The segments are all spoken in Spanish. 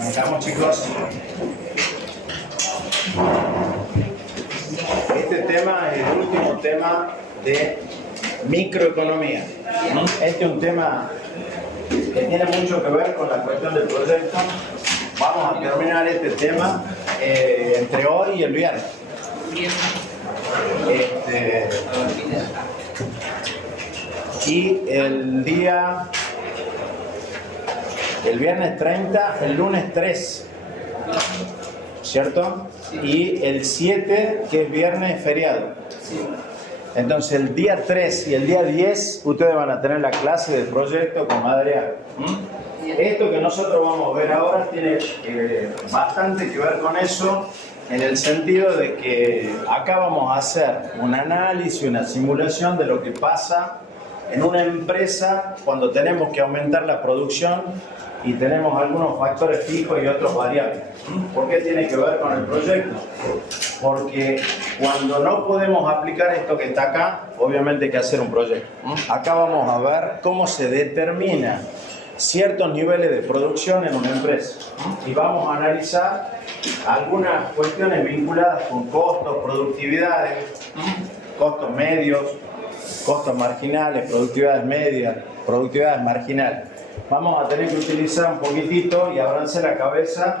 Estamos, chicos. Este tema es el último tema de microeconomía. Este es un tema que tiene mucho que ver con la cuestión del proyecto. Vamos a terminar este tema entre hoy y el viernes. Y el viernes 30, el lunes 3, ¿cierto? Y el 7, que es viernes, feriado. Entonces el día 3 y el día 10 ustedes van a tener la clase de proyecto con Adrián. Esto que nosotros vamos a ver ahora tiene bastante que ver con eso, en el sentido de que acá vamos a hacer un análisis, una simulación de lo que pasa en una empresa cuando tenemos que aumentar la producción y tenemos algunos factores fijos y otros variables. ¿Por qué tiene que ver con el proyecto? Porque cuando no podemos aplicar esto que está acá, obviamente hay que hacer un proyecto. Acá vamos a ver cómo se determina ciertos niveles de producción en una empresa. Y vamos a analizar algunas cuestiones vinculadas con costos, productividades, costos medios, costos marginales, productividades medias, productividades marginales. Vamos a tener que utilizar un poquitito y abranse la cabeza,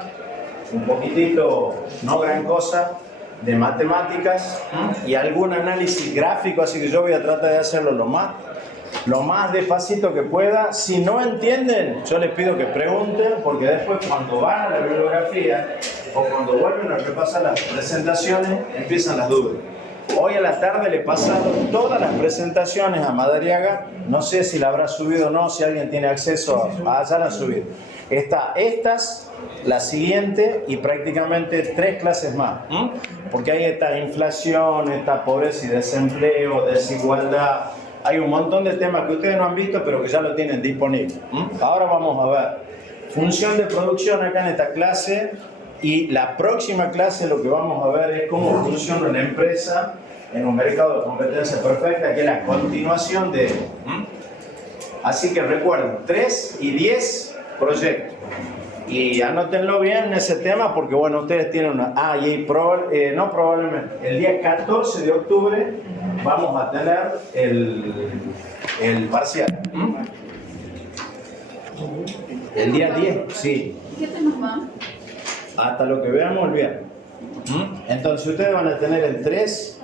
un poquitito, no gran cosa, de matemáticas y algún análisis gráfico, así que yo voy a tratar de hacerlo lo más despacito que pueda. Si no entienden, yo les pido que pregunten, porque después cuando van a la bibliografía o cuando vuelven a repasar las presentaciones, empiezan las dudas. Hoy a la tarde le he pasado todas las presentaciones a Madariaga, no sé si la habrá subido o no, si alguien tiene acceso ya la ha subido. Está estas, la siguiente y prácticamente 3 clases más, porque ahí está inflación, está pobreza y desempleo, desigualdad, hay un montón de temas que ustedes no han visto pero que ya lo tienen disponible. Ahora vamos a ver función de producción acá en esta clase. Y la próxima clase lo que vamos a ver es cómo funciona una empresa en un mercado de competencia perfecta, que es la continuación de... Así que recuerden, 3 y 10 proyectos. Y anótenlo bien ese tema porque, bueno, ustedes tienen una... no probablemente, el día 14 de octubre vamos a tener el parcial. El día 10, sí. ¿Qué temas van? Hasta lo que veamos el viernes. Entonces ustedes van a tener el 3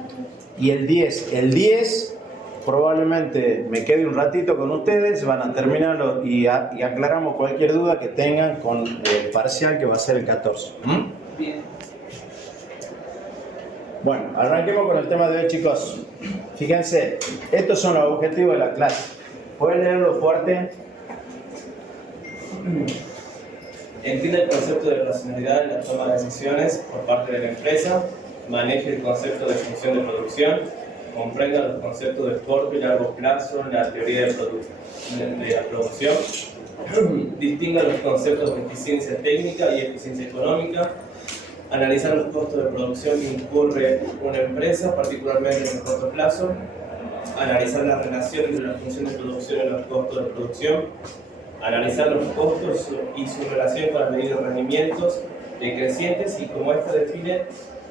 y el 10. El 10 probablemente me quede un ratito con ustedes, van a terminarlo y aclaramos cualquier duda que tengan con el parcial que va a ser el 14. Bien. Bueno, arranquemos con el tema de hoy, chicos. Fíjense, estos son los objetivos de la clase. ¿Pueden leerlo fuerte? Entiende el concepto de racionalidad en la toma de decisiones por parte de la empresa, maneje el concepto de función de producción, comprenda los conceptos de corto y largo plazo en la teoría de la producción, distinga los conceptos de eficiencia técnica y eficiencia económica, analizar los costos de producción que incurre una empresa, particularmente en el corto plazo, analizar la relación entre la función de producción y los costos de producción, analizar los costos y su relación con las medidas de rendimientos decrecientes y cómo ésta define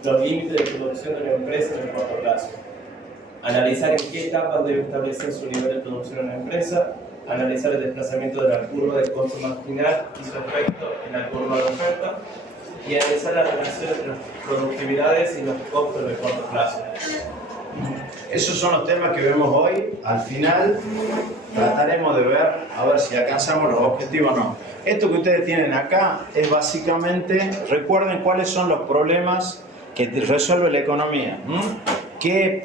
los límites de producción de una empresa en el corto plazo. Analizar en qué etapas debe establecer su nivel de producción en una empresa, analizar el desplazamiento de la curva de costo marginal y su efecto en la curva de oferta, y analizar la relación entre las productividades y los costos de corto plazo. Esos son los temas que vemos hoy. Al final trataremos de ver a ver si alcanzamos los objetivos o no. Esto que ustedes tienen acá es básicamente, recuerden cuáles son los problemas que resuelve la economía. ¿Qué,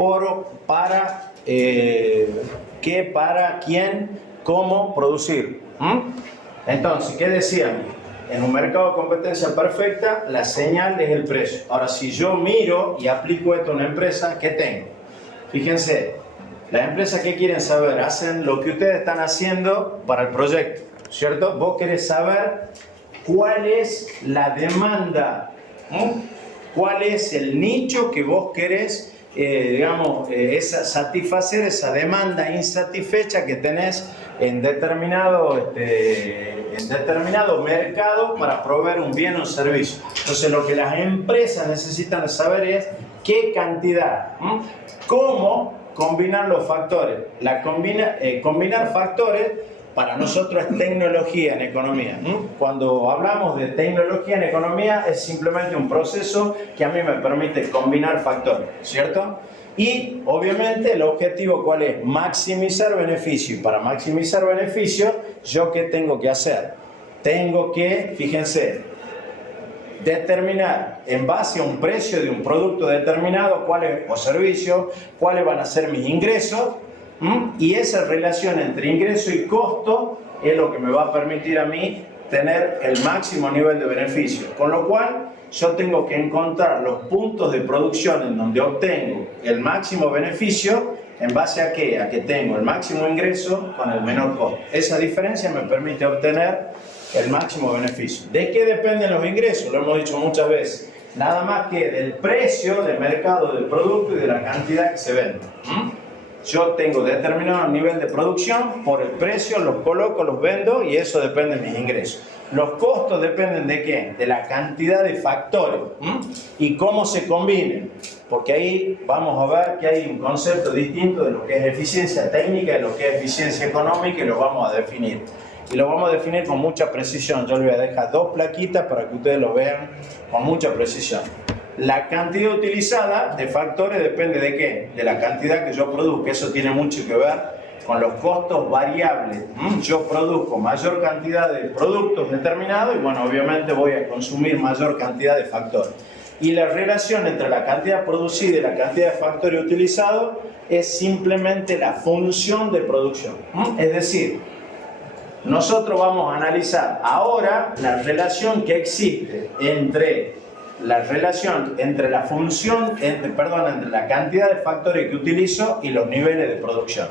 para quién, cómo producir? Entonces, ¿qué decíamos? En un mercado de competencia perfecta, la señal es el precio. Ahora, si yo miro y aplico esto a una empresa, ¿qué tengo? Fíjense, las empresas, ¿qué quieren saber? Hacen lo que ustedes están haciendo para el proyecto, ¿cierto? Vos querés saber cuál es la demanda, cuál es el nicho que vos querés satisfacer esa demanda insatisfecha que tenés en determinado mercado para proveer un bien o servicio. Entonces, lo que las empresas necesitan saber es qué cantidad, cómo combinar los factores. Combinar factores para nosotros es tecnología en economía. Cuando hablamos de tecnología en economía es simplemente un proceso que a mí me permite combinar factores, ¿cierto? Y obviamente el objetivo ¿cuál es? Maximizar beneficio. Y para maximizar beneficio, ¿yo qué tengo que hacer? Tengo que, fíjense, determinar en base a un precio de un producto determinado o servicio, cuáles van a ser mis ingresos, y esa relación entre ingreso y costo es lo que me va a permitir a mí tener el máximo nivel de beneficio. Con lo cual, yo tengo que encontrar los puntos de producción en donde obtengo el máximo beneficio. ¿En base a qué? A que tengo el máximo ingreso con el menor costo. Esa diferencia me permite obtener el máximo beneficio. ¿De qué dependen los ingresos? Lo hemos dicho muchas veces. Nada más que del precio de mercado del producto y de la cantidad que se vende. Yo tengo determinado nivel de producción, por el precio los coloco, los vendo y eso depende de mis ingresos. Los costos dependen de qué? De la cantidad de factores y cómo se combinen. Porque ahí vamos a ver que hay un concepto distinto de lo que es eficiencia técnica y de lo que es eficiencia económica y lo vamos a definir. Y lo vamos a definir con mucha precisión. Yo les voy a dejar 2 plaquitas para que ustedes lo vean con mucha precisión. La cantidad utilizada de factores depende de qué? De la cantidad que yo produzco. Eso tiene mucho que ver con los costos variables. Yo produzco mayor cantidad de productos determinados y bueno, obviamente voy a consumir mayor cantidad de factores. Y la relación entre la cantidad producida y la cantidad de factores utilizados es simplemente la función de producción. Es decir, nosotros vamos a analizar ahora la relación que existe entre entre la cantidad de factores que utilizo y los niveles de producción.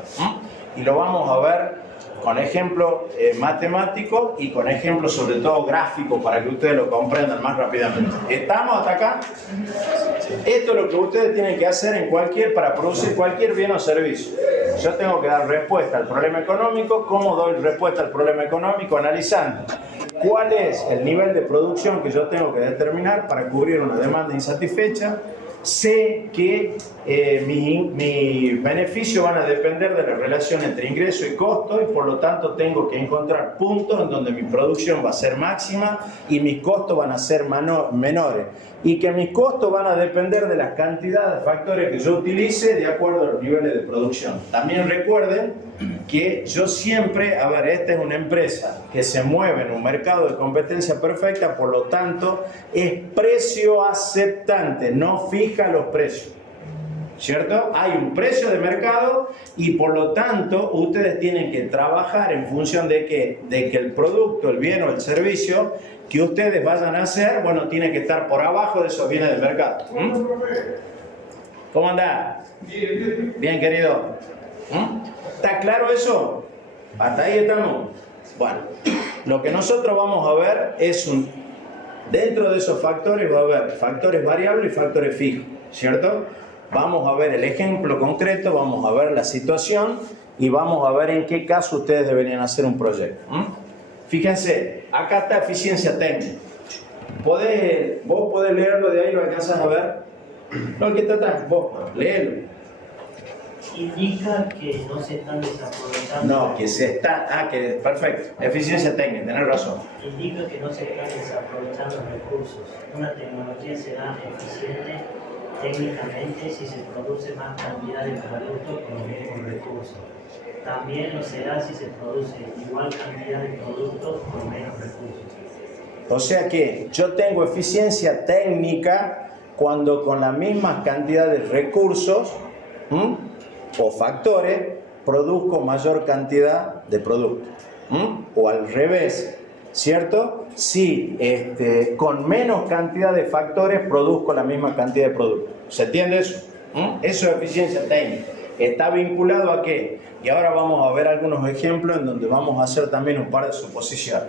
Y lo vamos a ver con ejemplos matemáticos y con ejemplos sobre todo gráficos para que ustedes lo comprendan más rápidamente. ¿Estamos hasta acá? Esto es lo que ustedes tienen que hacer para producir cualquier bien o servicio. Yo tengo que dar respuesta al problema económico. ¿Cómo doy respuesta al problema económico? Analizando cuál es el nivel de producción que yo tengo que determinar para cubrir una demanda insatisfecha. Sé que mis beneficios van a depender de la relación entre ingreso y costo y por lo tanto tengo que encontrar puntos en donde mi producción va a ser máxima y mis costos van a ser menores. Y que mis costos van a depender de la cantidad de factores que yo utilice de acuerdo a los niveles de producción. También recuerden que yo siempre, esta es una empresa que se mueve en un mercado de competencia perfecta, por lo tanto es precio aceptante, no fija los precios, ¿cierto? Hay un precio de mercado y por lo tanto ustedes tienen que trabajar en función de que el producto, el bien o el servicio que ustedes vayan a hacer, bueno, tiene que estar por abajo de esos bienes de mercado. ¿Cómo andás? Bien, querido. ¿Está claro eso? ¿Hasta ahí estamos? Bueno, lo que nosotros vamos a ver es dentro de esos factores va a haber factores variables y factores fijos, ¿cierto? Vamos a ver el ejemplo concreto, vamos a ver la situación y vamos a ver en qué caso ustedes deberían hacer un proyecto. Fíjense, acá está eficiencia técnica. ¿Vos podés leerlo de ahí? ¿Lo alcanzas a ver? No, el que está atrás, vos, léelo. Indica que no se están desaprovechando. No, que se está... perfecto. Eficiencia técnica, tenés razón. Indica que no se están desaprovechando recursos. Una tecnología será eficiente técnicamente si se produce más cantidad de productos con los mismos recursos. También lo será si se produce igual cantidad de productos con menos recursos. O sea que yo tengo eficiencia técnica cuando con la misma cantidad de recursos o factores produzco mayor cantidad de productos. O al revés, ¿cierto? Si con menos cantidad de factores produzco la misma cantidad de productos. ¿Se entiende eso? Eso es eficiencia técnica. ¿Está vinculado a qué? Y ahora vamos a ver algunos ejemplos en donde vamos a hacer también un par de suposiciones.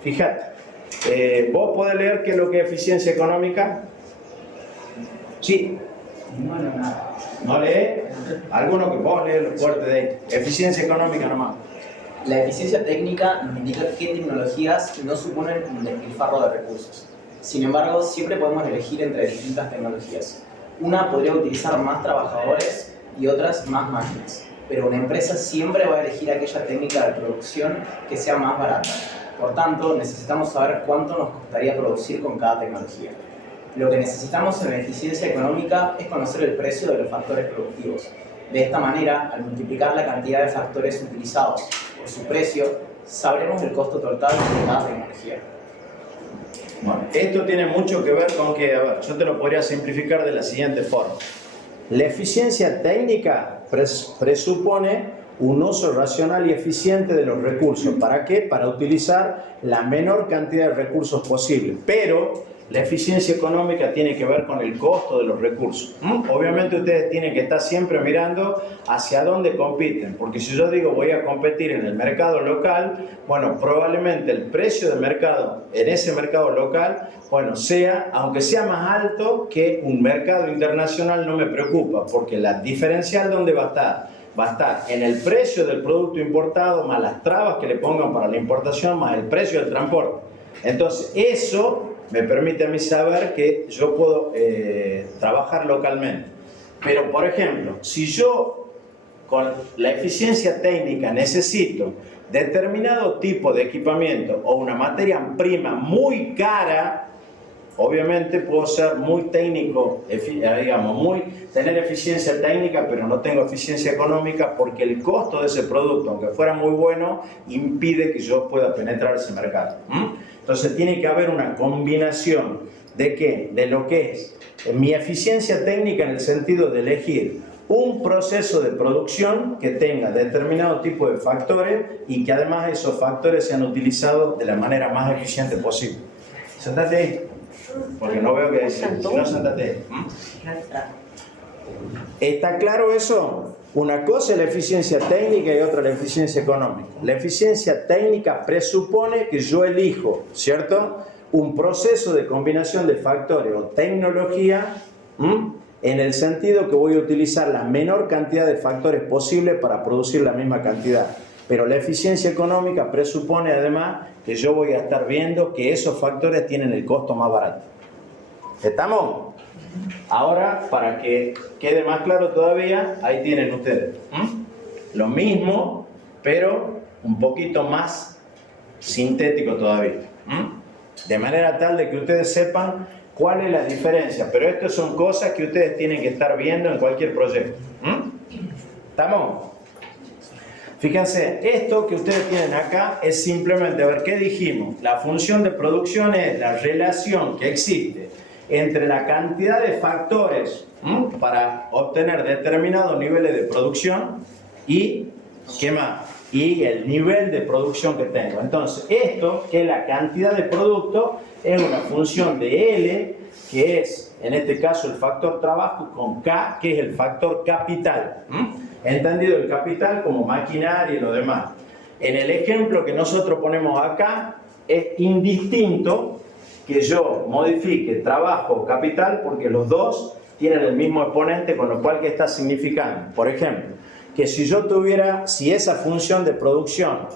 Fíjate, ¿vos podés leer qué es lo que es eficiencia económica? Sí. Bueno, ¿No lee? Alguno que vos lees los fuertes de ahí. Eficiencia económica nomás. La eficiencia técnica nos indica qué tecnologías no suponen un despilfarro de recursos. Sin embargo, siempre podemos elegir entre distintas tecnologías. Una podría utilizar más trabajadores y otras más máquinas, pero una empresa siempre va a elegir aquella técnica de producción que sea más barata. Por tanto, necesitamos saber cuánto nos costaría producir con cada tecnología. Lo que necesitamos en la eficiencia económica es conocer el precio de los factores productivos. De esta manera, al multiplicar la cantidad de factores utilizados por su precio, sabremos el costo total de cada tecnología. Bueno, esto tiene mucho que ver con que, a ver, yo te lo podría simplificar de la siguiente forma. La eficiencia técnica presupone un uso racional y eficiente de los recursos. ¿Para qué? Para utilizar la menor cantidad de recursos posible. Pero la eficiencia económica tiene que ver con el costo de los recursos. Obviamente ustedes tienen que estar siempre mirando hacia dónde compiten, porque si yo digo voy a competir en el mercado local, bueno, probablemente el precio de mercado en ese mercado local, bueno, sea, aunque sea más alto que un mercado internacional, no me preocupa, porque la diferencial ¿dónde va a estar? Va a estar en el precio del producto importado, más las trabas que le pongan para la importación, más el precio del transporte. Entonces, eso me permite a mí saber que yo puedo trabajar localmente. Pero, por ejemplo, si yo con la eficiencia técnica necesito determinado tipo de equipamiento o una materia prima muy cara, obviamente puedo ser muy técnico, digamos, tener eficiencia técnica, pero no tengo eficiencia económica porque el costo de ese producto, aunque fuera muy bueno, impide que yo pueda penetrar ese mercado. Entonces tiene que haber una combinación de ¿qué? De lo que es mi eficiencia técnica en el sentido de elegir un proceso de producción que tenga determinado tipo de factores y que además esos factores sean utilizados de la manera más eficiente posible. Sentate ahí, porque no veo que decir. Si no, sentate ahí. ¿Está claro eso? Una cosa es la eficiencia técnica y otra la eficiencia económica. La eficiencia técnica presupone que yo elijo, ¿cierto?, un proceso de combinación de factores o tecnología en el sentido que voy a utilizar la menor cantidad de factores posible para producir la misma cantidad. Pero la eficiencia económica presupone además que yo voy a estar viendo que esos factores tienen el costo más barato. ¿Estamos? Ahora, para que quede más claro todavía, ahí tienen ustedes. Lo mismo, pero un poquito más sintético todavía. De manera tal de que ustedes sepan cuál es la diferencia. Pero estas son cosas que ustedes tienen que estar viendo en cualquier proyecto. ¿Estamos? Fíjense, esto que ustedes tienen acá es simplemente, a ver, ¿qué dijimos? La función de producción es la relación que existe entre la cantidad de factores para obtener determinados niveles de producción y, ¿qué más? Y el nivel de producción que tengo. Entonces, esto, que es la cantidad de producto, es una función de L, que es, en este caso, el factor trabajo, con K, que es el factor capital. Entendido el capital como maquinaria y lo demás. En el ejemplo que nosotros ponemos acá, es indistinto que yo modifique trabajo o capital porque los dos tienen el mismo exponente, con lo cual, ¿qué está significando? Por ejemplo, que si esa función de producción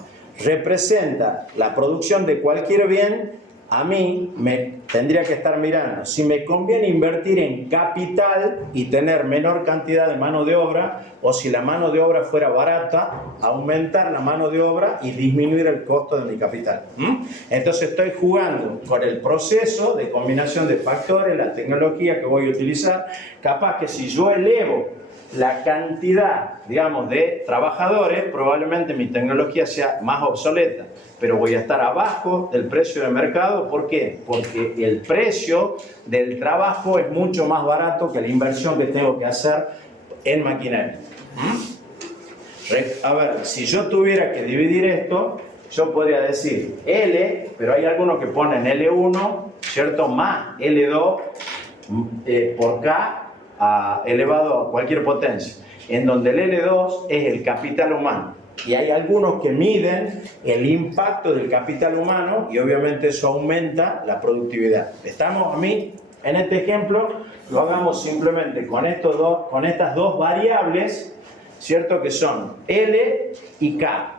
representa la producción de cualquier bien, a mí me tendría que estar mirando si me conviene invertir en capital y tener menor cantidad de mano de obra, o si la mano de obra fuera barata, aumentar la mano de obra y disminuir el costo de mi capital. Entonces estoy jugando con el proceso de combinación de factores, la tecnología que voy a utilizar. Capaz que si yo elevo la cantidad, digamos, de trabajadores, probablemente mi tecnología sea más obsoleta, pero voy a estar abajo del precio de mercado. ¿Por qué? Porque el precio del trabajo es mucho más barato que la inversión que tengo que hacer en maquinaria. A ver, si yo tuviera que dividir esto, yo podría decir L, pero hay algunos que ponen L1, ¿cierto?, más L2 por K elevado a cualquier potencia, en donde el L2 es el capital humano. Y hay algunos que miden el impacto del capital humano y obviamente eso aumenta la productividad. Estamos, a mí, en este ejemplo, lo hagamos simplemente con estas dos variables, ¿cierto? Que son L y K.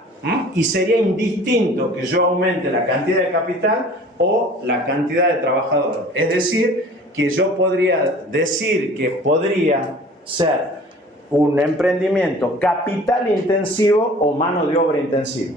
Y sería indistinto que yo aumente la cantidad de capital o la cantidad de trabajadores. Es decir, que yo podría decir que podría ser un emprendimiento capital intensivo o mano de obra intensiva.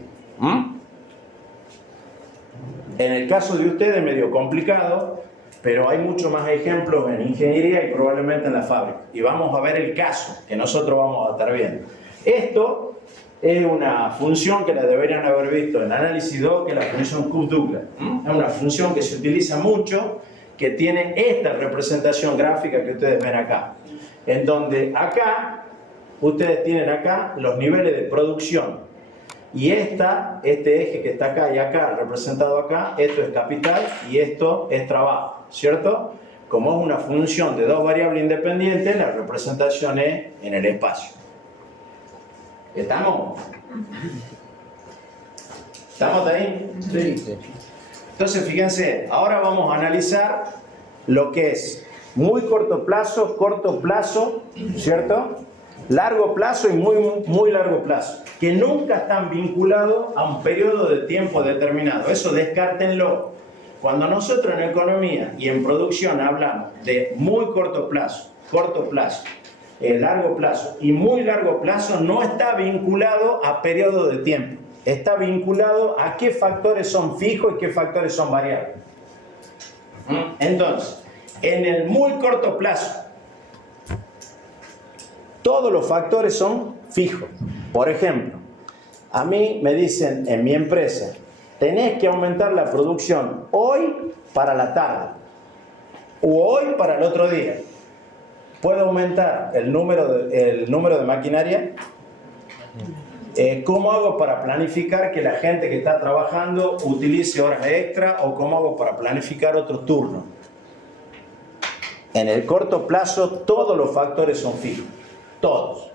En el caso de ustedes es medio complicado, pero hay muchos más ejemplos en ingeniería y probablemente en la fábrica. Y vamos a ver el caso que nosotros vamos a estar viendo. Esto es una función que la deberían haber visto en análisis 2, que es la función Cook-Douglas. Es una función que se utiliza mucho, que tiene esta representación gráfica que ustedes ven acá. En donde acá, ustedes tienen acá los niveles de producción. Y este eje que está acá y acá, representado acá, esto es capital y esto es trabajo, ¿cierto? Como es una función de dos variables independientes, la representación es en el espacio. ¿Estamos? ¿Estamos ahí? Sí. Entonces, fíjense, ahora vamos a analizar lo que es muy corto plazo, ¿cierto? Largo plazo y muy largo plazo, que nunca están vinculados a un periodo de tiempo determinado. Eso descártenlo. Cuando nosotros en economía y en producción hablamos de muy corto plazo, largo plazo y muy largo plazo, no está vinculado a periodo de tiempo. Está vinculado a qué factores son fijos y qué factores son variables. Entonces, en el muy corto plazo, todos los factores son fijos. Por ejemplo, a mí me dicen en mi empresa, tenés que aumentar la producción hoy para la tarde o hoy para el otro día. ¿Puedo aumentar el número de maquinaria? ¿Cómo hago para planificar que la gente que está trabajando utilice horas extra o cómo hago para planificar otros turnos? En el corto plazo todos los factores son fijos. Todos.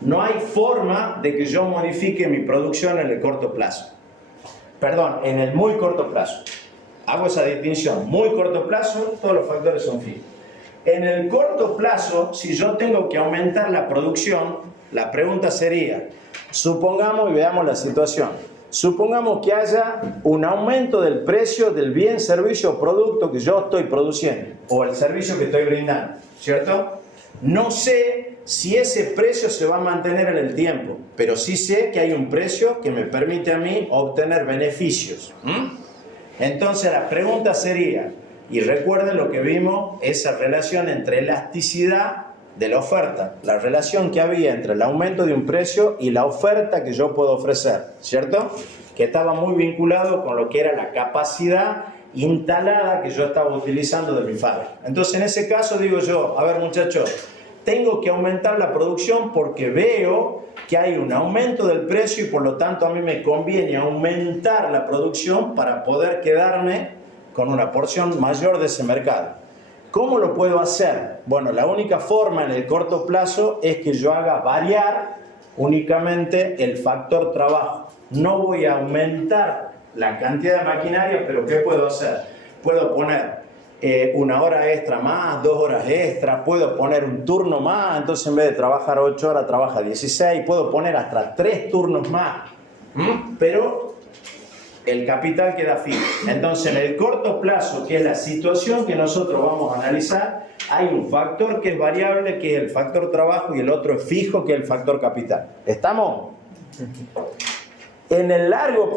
No hay forma de que yo modifique mi producción en el corto plazo. Perdón, en el muy corto plazo. Hago esa distinción. Muy corto plazo, todos los factores son fijos. En el corto plazo, si yo tengo que aumentar la producción, la pregunta sería, supongamos y veamos la situación. Supongamos que haya un aumento del precio del bien, servicio o producto que yo estoy produciendo o el servicio que estoy brindando, ¿cierto? No sé si ese precio se va a mantener en el tiempo, pero sí sé que hay un precio que me permite a mí obtener beneficios. Entonces la pregunta sería, y recuerden lo que vimos, esa relación entre elasticidad de la oferta, la relación que había entre el aumento de un precio y la oferta que yo puedo ofrecer, ¿cierto? Que estaba muy vinculado con lo que era la capacidad instalada que yo estaba utilizando de mi fábrica. Entonces en ese caso digo yo, a ver muchachos, tengo que aumentar la producción porque veo que hay un aumento del precio y por lo tanto a mí me conviene aumentar la producción para poder quedarme con una porción mayor de ese mercado. ¿Cómo lo puedo hacer? Bueno, la única forma en el corto plazo es que yo haga variar únicamente el factor trabajo. No voy a aumentar la cantidad de maquinaria, pero ¿qué puedo hacer? Puedo poner una hora extra más, 2 horas extra, puedo poner un turno más, entonces en vez de trabajar 8 horas, trabaja 16, puedo poner hasta 3 turnos más, pero el capital queda fijo. Entonces en el corto plazo, que es la situación que nosotros vamos a analizar, hay un factor que es variable, que es el factor trabajo, y el otro es fijo, que es el factor capital. ¿Estamos? En el largo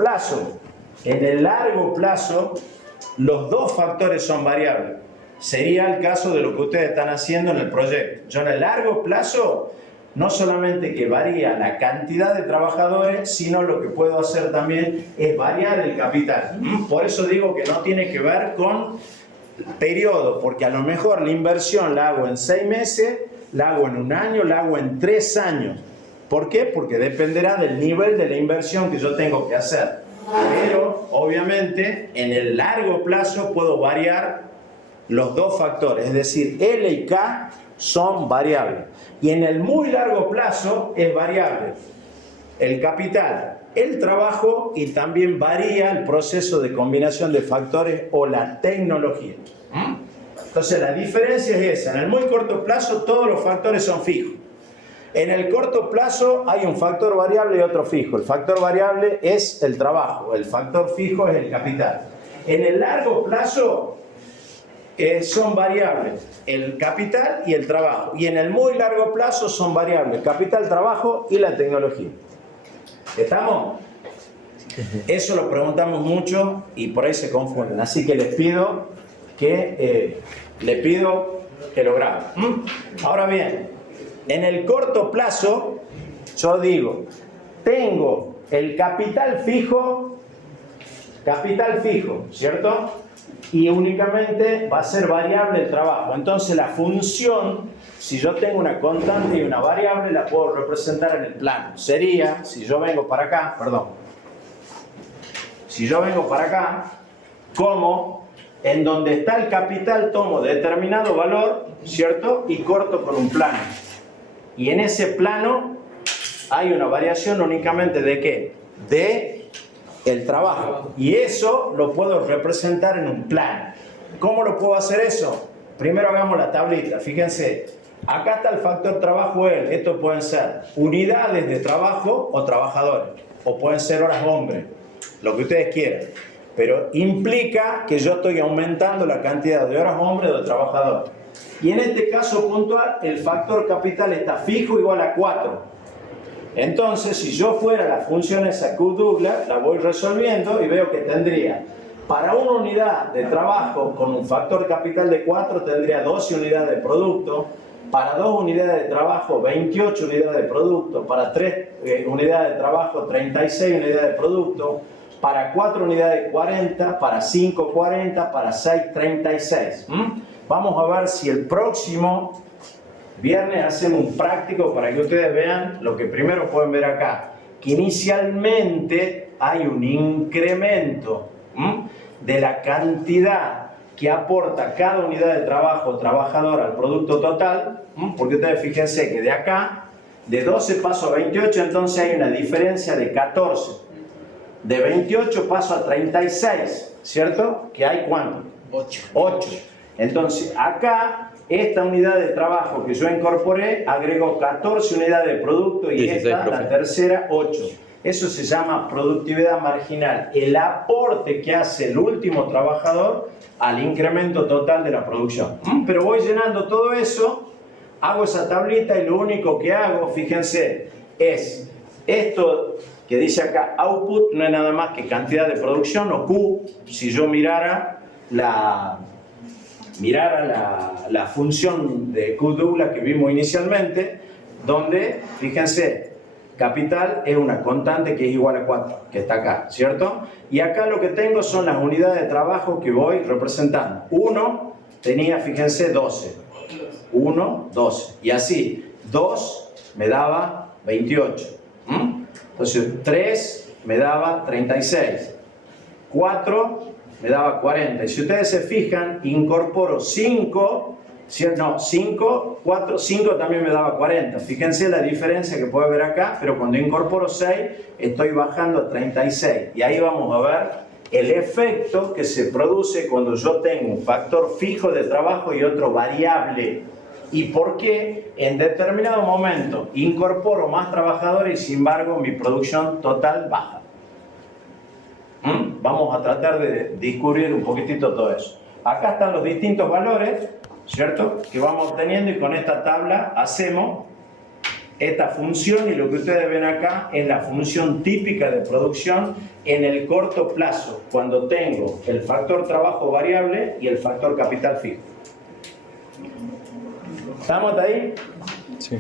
plazo, los dos factores son variables. Sería el caso de lo que ustedes están haciendo en el proyecto. Yo en el largo plazo, no solamente que varía la cantidad de trabajadores, sino lo que puedo hacer también es variar el capital. Por eso digo que no tiene que ver con periodo, porque a lo mejor la inversión la hago en 6 meses, la hago en 1 año, la hago en 3 años. ¿Por qué? Porque dependerá del nivel de la inversión que yo tengo que hacer. Pero, obviamente, en el largo plazo puedo variar los dos factores, es decir, L y K son variables. Y en el muy largo plazo es variable el capital, el trabajo y también varía el proceso de combinación de factores o la tecnología. Entonces la diferencia es esa. En el muy corto plazo todos los factores son fijos. En el corto plazo hay un factor variable y otro fijo. El factor variable es el trabajo, el factor fijo es el capital. En el largo plazo son variables el capital y el trabajo. Y en el muy largo plazo son variables el capital, trabajo y la tecnología. ¿Estamos? Eso lo preguntamos mucho y por ahí se confunden. Así que les pido que lo graben. Ahora bien, en el corto plazo, yo digo, tengo el capital fijo, ¿cierto? Y únicamente va a ser variable el trabajo. Entonces la función, si yo tengo una constante y una variable, la puedo representar en el plano. Sería, si yo vengo para acá, como en donde está el capital tomo determinado valor, ¿cierto? Y corto con un plano. Y en ese plano hay una variación únicamente ¿de qué? De el trabajo. Y eso lo puedo representar en un plano. ¿Cómo lo puedo hacer eso? Primero hagamos la tablita. Fíjense, acá está el factor trabajo L. Esto pueden ser unidades de trabajo o trabajadores. O pueden ser horas hombre. Lo que ustedes quieran. Pero implica que yo estoy aumentando la cantidad de horas hombre o de trabajadores. Y en este caso puntual, el factor capital está fijo igual a 4. Entonces, si yo fuera la función esa Cook-Douglas, la voy resolviendo y veo que tendría, para una unidad de trabajo con un factor capital de 4, tendría 12 unidades de producto. Para 2 unidades de trabajo, 28 unidades de producto. Para 3 unidades de trabajo, 36 unidades de producto. Para 4 unidades, 40. Para 5, 40. Para 6, 36. Vamos a ver si el próximo viernes hacemos un práctico para que ustedes vean lo que primero pueden ver acá. Que inicialmente hay un incremento de la cantidad que aporta cada unidad de trabajo trabajador al producto total. Porque ustedes fíjense que de acá, de 12 paso a 28, entonces hay una diferencia de 14. De 28 paso a 36, ¿cierto? ¿Que hay cuánto? 8. Entonces, acá, esta unidad de trabajo que yo incorporé, agregó 14 unidades de producto y 16, esta, la tercera, 8. Eso se llama productividad marginal. El aporte que hace el último trabajador al incremento total de la producción. Pero voy llenando todo eso, hago esa tablita y lo único que hago, fíjense, es esto que dice acá, output, no es nada más que cantidad de producción, o Q, si yo mirara la función de Cook-Douglas que vimos inicialmente, donde, fíjense, capital es una constante que es igual a 4, que está acá, ¿cierto? Y acá lo que tengo son las unidades de trabajo que voy representando. 1 tenía, fíjense, 12. 1, 12. Y así, 2 me daba 28. Entonces, 3 me daba 36. 4 me daba 40. Y si ustedes se fijan, incorporo 5, no, 5, 4, 5 también me daba 40. Fíjense la diferencia que puede ver acá, pero cuando incorporo 6, estoy bajando a 36. Y ahí vamos a ver el efecto que se produce cuando yo tengo un factor fijo de trabajo y otro variable. Y por qué en determinado momento incorporo más trabajadores y sin embargo mi producción total baja. Vamos a tratar de descubrir un poquitito todo eso. Acá están los distintos valores, ¿cierto?, que vamos obteniendo, y con esta tabla hacemos esta función, y lo que ustedes ven acá es la función típica de producción en el corto plazo, cuando tengo el factor trabajo variable y el factor capital fijo. ¿Estamos ahí? Sí.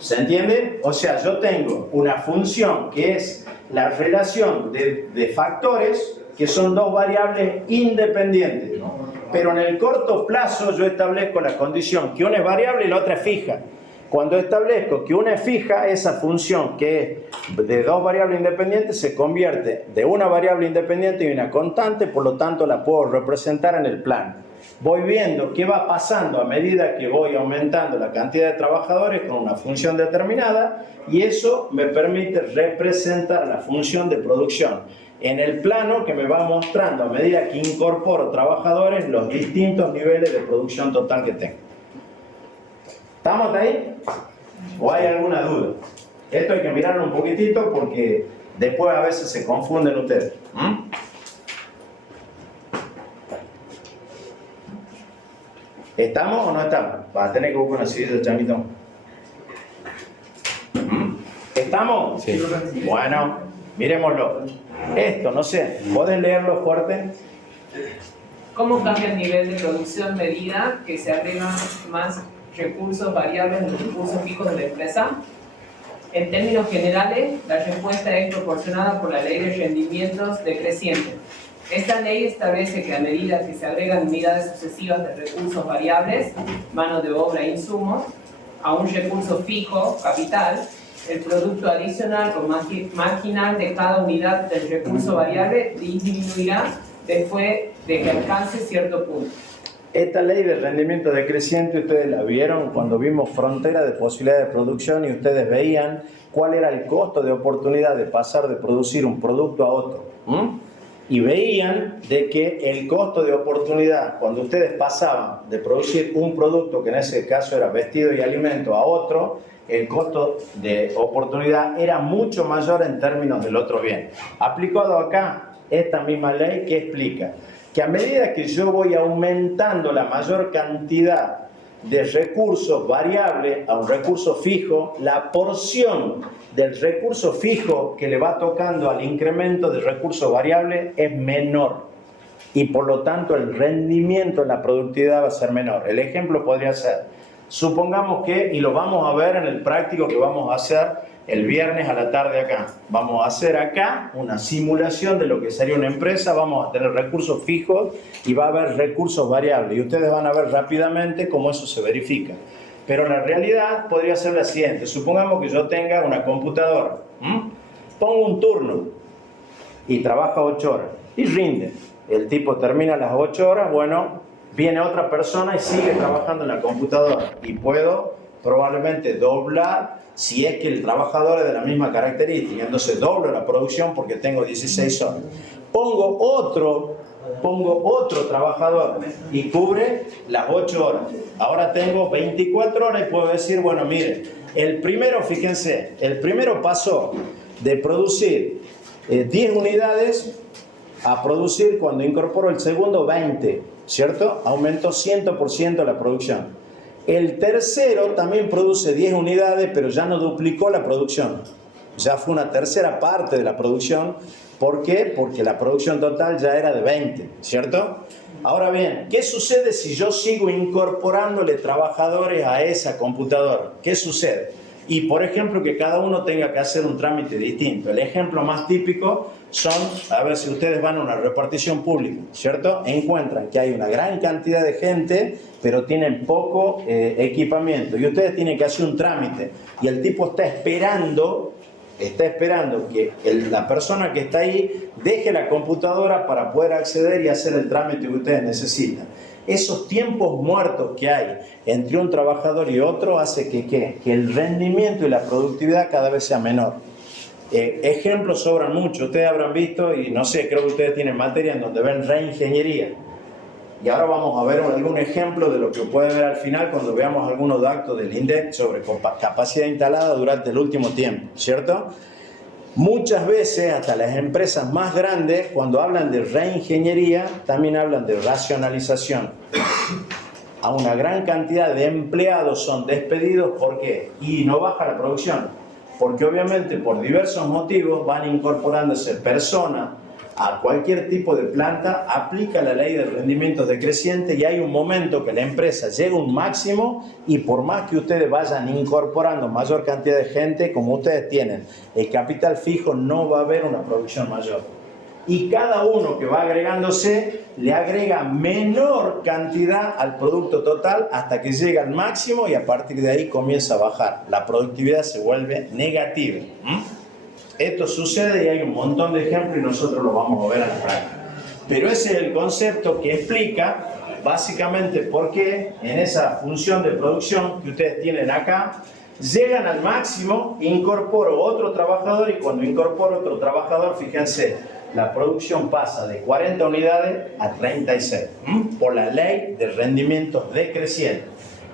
¿Se entiende? O sea, yo tengo una función que es la relación de factores que son dos variables independientes, ¿no? Pero en el corto plazo yo establezco la condición que una es variable y la otra es fija. Cuando establezco que una es fija, esa función que es de dos variables independientes se convierte de una variable independiente y una constante, por lo tanto la puedo representar en el plano. Voy viendo qué va pasando a medida que voy aumentando la cantidad de trabajadores con una función determinada, y eso me permite representar la función de producción en el plano que me va mostrando a medida que incorporo trabajadores los distintos niveles de producción total que tengo. ¿Estamos hasta ahí? ¿O hay alguna duda? Esto hay que mirarlo un poquitito porque después a veces se confunden ustedes. ¿Estamos o no estamos? Vas a tener que buscar una silla, chamito. ¿Estamos? Sí. Bueno, miremoslo. Esto, no sé, ¿podés leerlo fuerte? ¿Cómo cambia el nivel de producción medida que se agregan más recursos variables de los recursos fijos de la empresa? En términos generales, la respuesta es proporcionada por la ley de rendimientos decreciente. Esta ley establece que a medida que se agregan unidades sucesivas de recursos variables, mano de obra e insumos, a un recurso fijo, capital, el producto adicional o marginal de cada unidad del recurso variable disminuirá después de que alcance cierto punto. Esta ley de rendimiento decreciente ustedes la vieron cuando vimos frontera de posibilidades de producción y ustedes veían cuál era el costo de oportunidad de pasar de producir un producto a otro. Y veían de que el costo de oportunidad, cuando ustedes pasaban de producir un producto, que en ese caso era vestido y alimento, a otro, el costo de oportunidad era mucho mayor en términos del otro bien. Aplicado acá, esta misma ley que explica que a medida que yo voy aumentando la mayor cantidad de recursos variables a un recurso fijo, la porción del recurso fijo que le va tocando al incremento de recursos variables es menor y por lo tanto el rendimiento en la productividad va a ser menor. El ejemplo podría ser, supongamos que, y lo vamos a ver en el práctico que vamos a hacer el viernes a la tarde acá, vamos a hacer acá una simulación de lo que sería una empresa, vamos a tener recursos fijos y va a haber recursos variables y ustedes van a ver rápidamente cómo eso se verifica. Pero la realidad podría ser la siguiente, supongamos que yo tenga una computadora, pongo un turno y trabaja 8 horas y rinde, el tipo termina las 8 horas, bueno, viene otra persona y sigue trabajando en la computadora y puedo probablemente doblar si es que el trabajador es de la misma característica, entonces doblo la producción porque tengo 16 horas. Pongo otro trabajador y cubre las 8 horas. Ahora tengo 24 horas y puedo decir, bueno, miren, el primero, fíjense, el primero pasó de producir 10 unidades a producir, cuando incorporo el segundo, 20, ¿cierto? Aumentó 100% la producción. El tercero también produce 10 unidades, pero ya no duplicó la producción. Ya fue una tercera parte de la producción. ¿Por qué? Porque la producción total ya era de 20, ¿cierto? Ahora bien, ¿qué sucede si yo sigo incorporándole trabajadores a esa computadora? ¿Qué sucede? Y, por ejemplo, que cada uno tenga que hacer un trámite distinto. El ejemplo más típico son, a ver si ustedes van a una repartición pública, ¿cierto? Encuentran que hay una gran cantidad de gente, pero tienen poco equipamiento. Y ustedes tienen que hacer un trámite. Y el tipo está esperando que la persona que está ahí deje la computadora para poder acceder y hacer el trámite que ustedes necesitan. Esos tiempos muertos que hay entre un trabajador y otro hace que el rendimiento y la productividad cada vez sea menor. Ejemplos sobran mucho, ustedes habrán visto, y no sé, creo que ustedes tienen materia en donde ven reingeniería. Y ahora vamos a ver algún ejemplo de lo que puede ver al final cuando veamos algunos datos del INDEC sobre capacidad instalada durante el último tiempo, ¿cierto? Muchas veces, hasta las empresas más grandes, cuando hablan de reingeniería, también hablan de racionalización. A una gran cantidad de empleados son despedidos, ¿por qué? Y no baja la producción, porque obviamente por diversos motivos van incorporándose personas a cualquier tipo de planta, aplica la ley de rendimientos decrecientes y hay un momento que la empresa llega a un máximo y por más que ustedes vayan incorporando mayor cantidad de gente, como ustedes tienen el capital fijo, no va a haber una producción mayor. Y cada uno que va agregándose le agrega menor cantidad al producto total hasta que llega al máximo y a partir de ahí comienza a bajar. La productividad se vuelve negativa. Esto sucede y hay un montón de ejemplos y nosotros lo vamos a ver en la práctica. Pero ese es el concepto que explica básicamente por qué en esa función de producción que ustedes tienen acá, llegan al máximo, incorporo otro trabajador y cuando incorporo otro trabajador, fíjense, la producción pasa de 40 unidades a 36, por la ley de rendimientos decrecientes.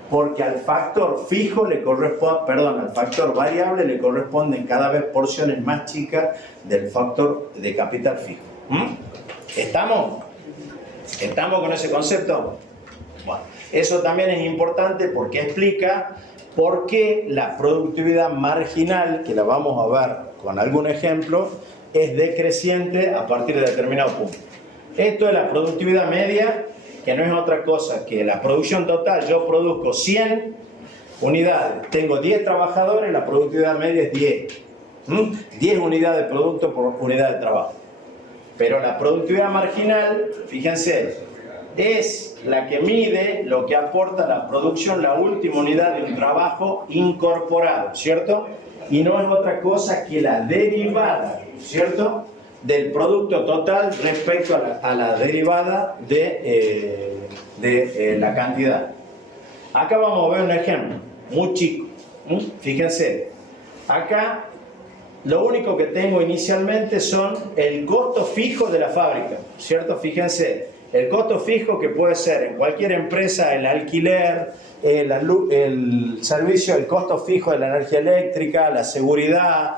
Porque al factor fijo le corresponde, perdón, al factor variable le corresponden cada vez porciones más chicas del factor de capital fijo. ¿Estamos? ¿Estamos con ese concepto? Bueno, eso también es importante porque explica por qué la productividad marginal, que la vamos a ver con algún ejemplo, es decreciente a partir de determinado punto. Esto es la productividad media, que no es otra cosa que la producción total. Yo produzco 100 unidades, tengo 10 trabajadores, la productividad media es 10. 10 unidades de producto por unidad de trabajo. Pero la productividad marginal, fíjense, es la que mide lo que aporta la producción, la última unidad de un trabajo incorporado, ¿cierto? Y no es otra cosa que la derivada, ¿cierto?, del producto total respecto a la derivada de la cantidad. Acá vamos a ver un ejemplo muy chico. Fíjense, acá lo único que tengo inicialmente son el costo fijo de la fábrica, ¿cierto? Fíjense, el costo fijo que puede ser en cualquier empresa, el alquiler, el servicio, el costo fijo de la energía eléctrica, la seguridad,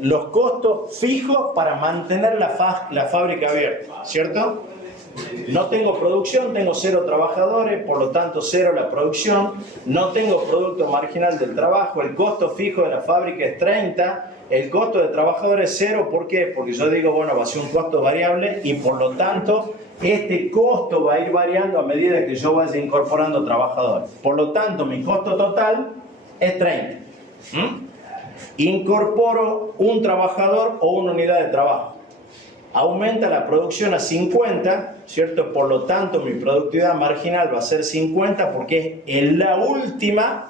los costos fijos para mantener la fábrica abierta, ¿cierto? No tengo producción, tengo 0 trabajadores, por lo tanto 0 la producción, no tengo producto marginal del trabajo, el costo fijo de la fábrica es 30, el costo de trabajadores es 0, ¿por qué? Porque yo digo, bueno, va a ser un costo variable y por lo tanto este costo va a ir variando a medida que yo vaya incorporando trabajadores. Por lo tanto, mi costo total es 30. Incorporo un trabajador o una unidad de trabajo. Aumenta la producción a 50, ¿cierto? Por lo tanto, mi productividad marginal va a ser 50 porque es en la última,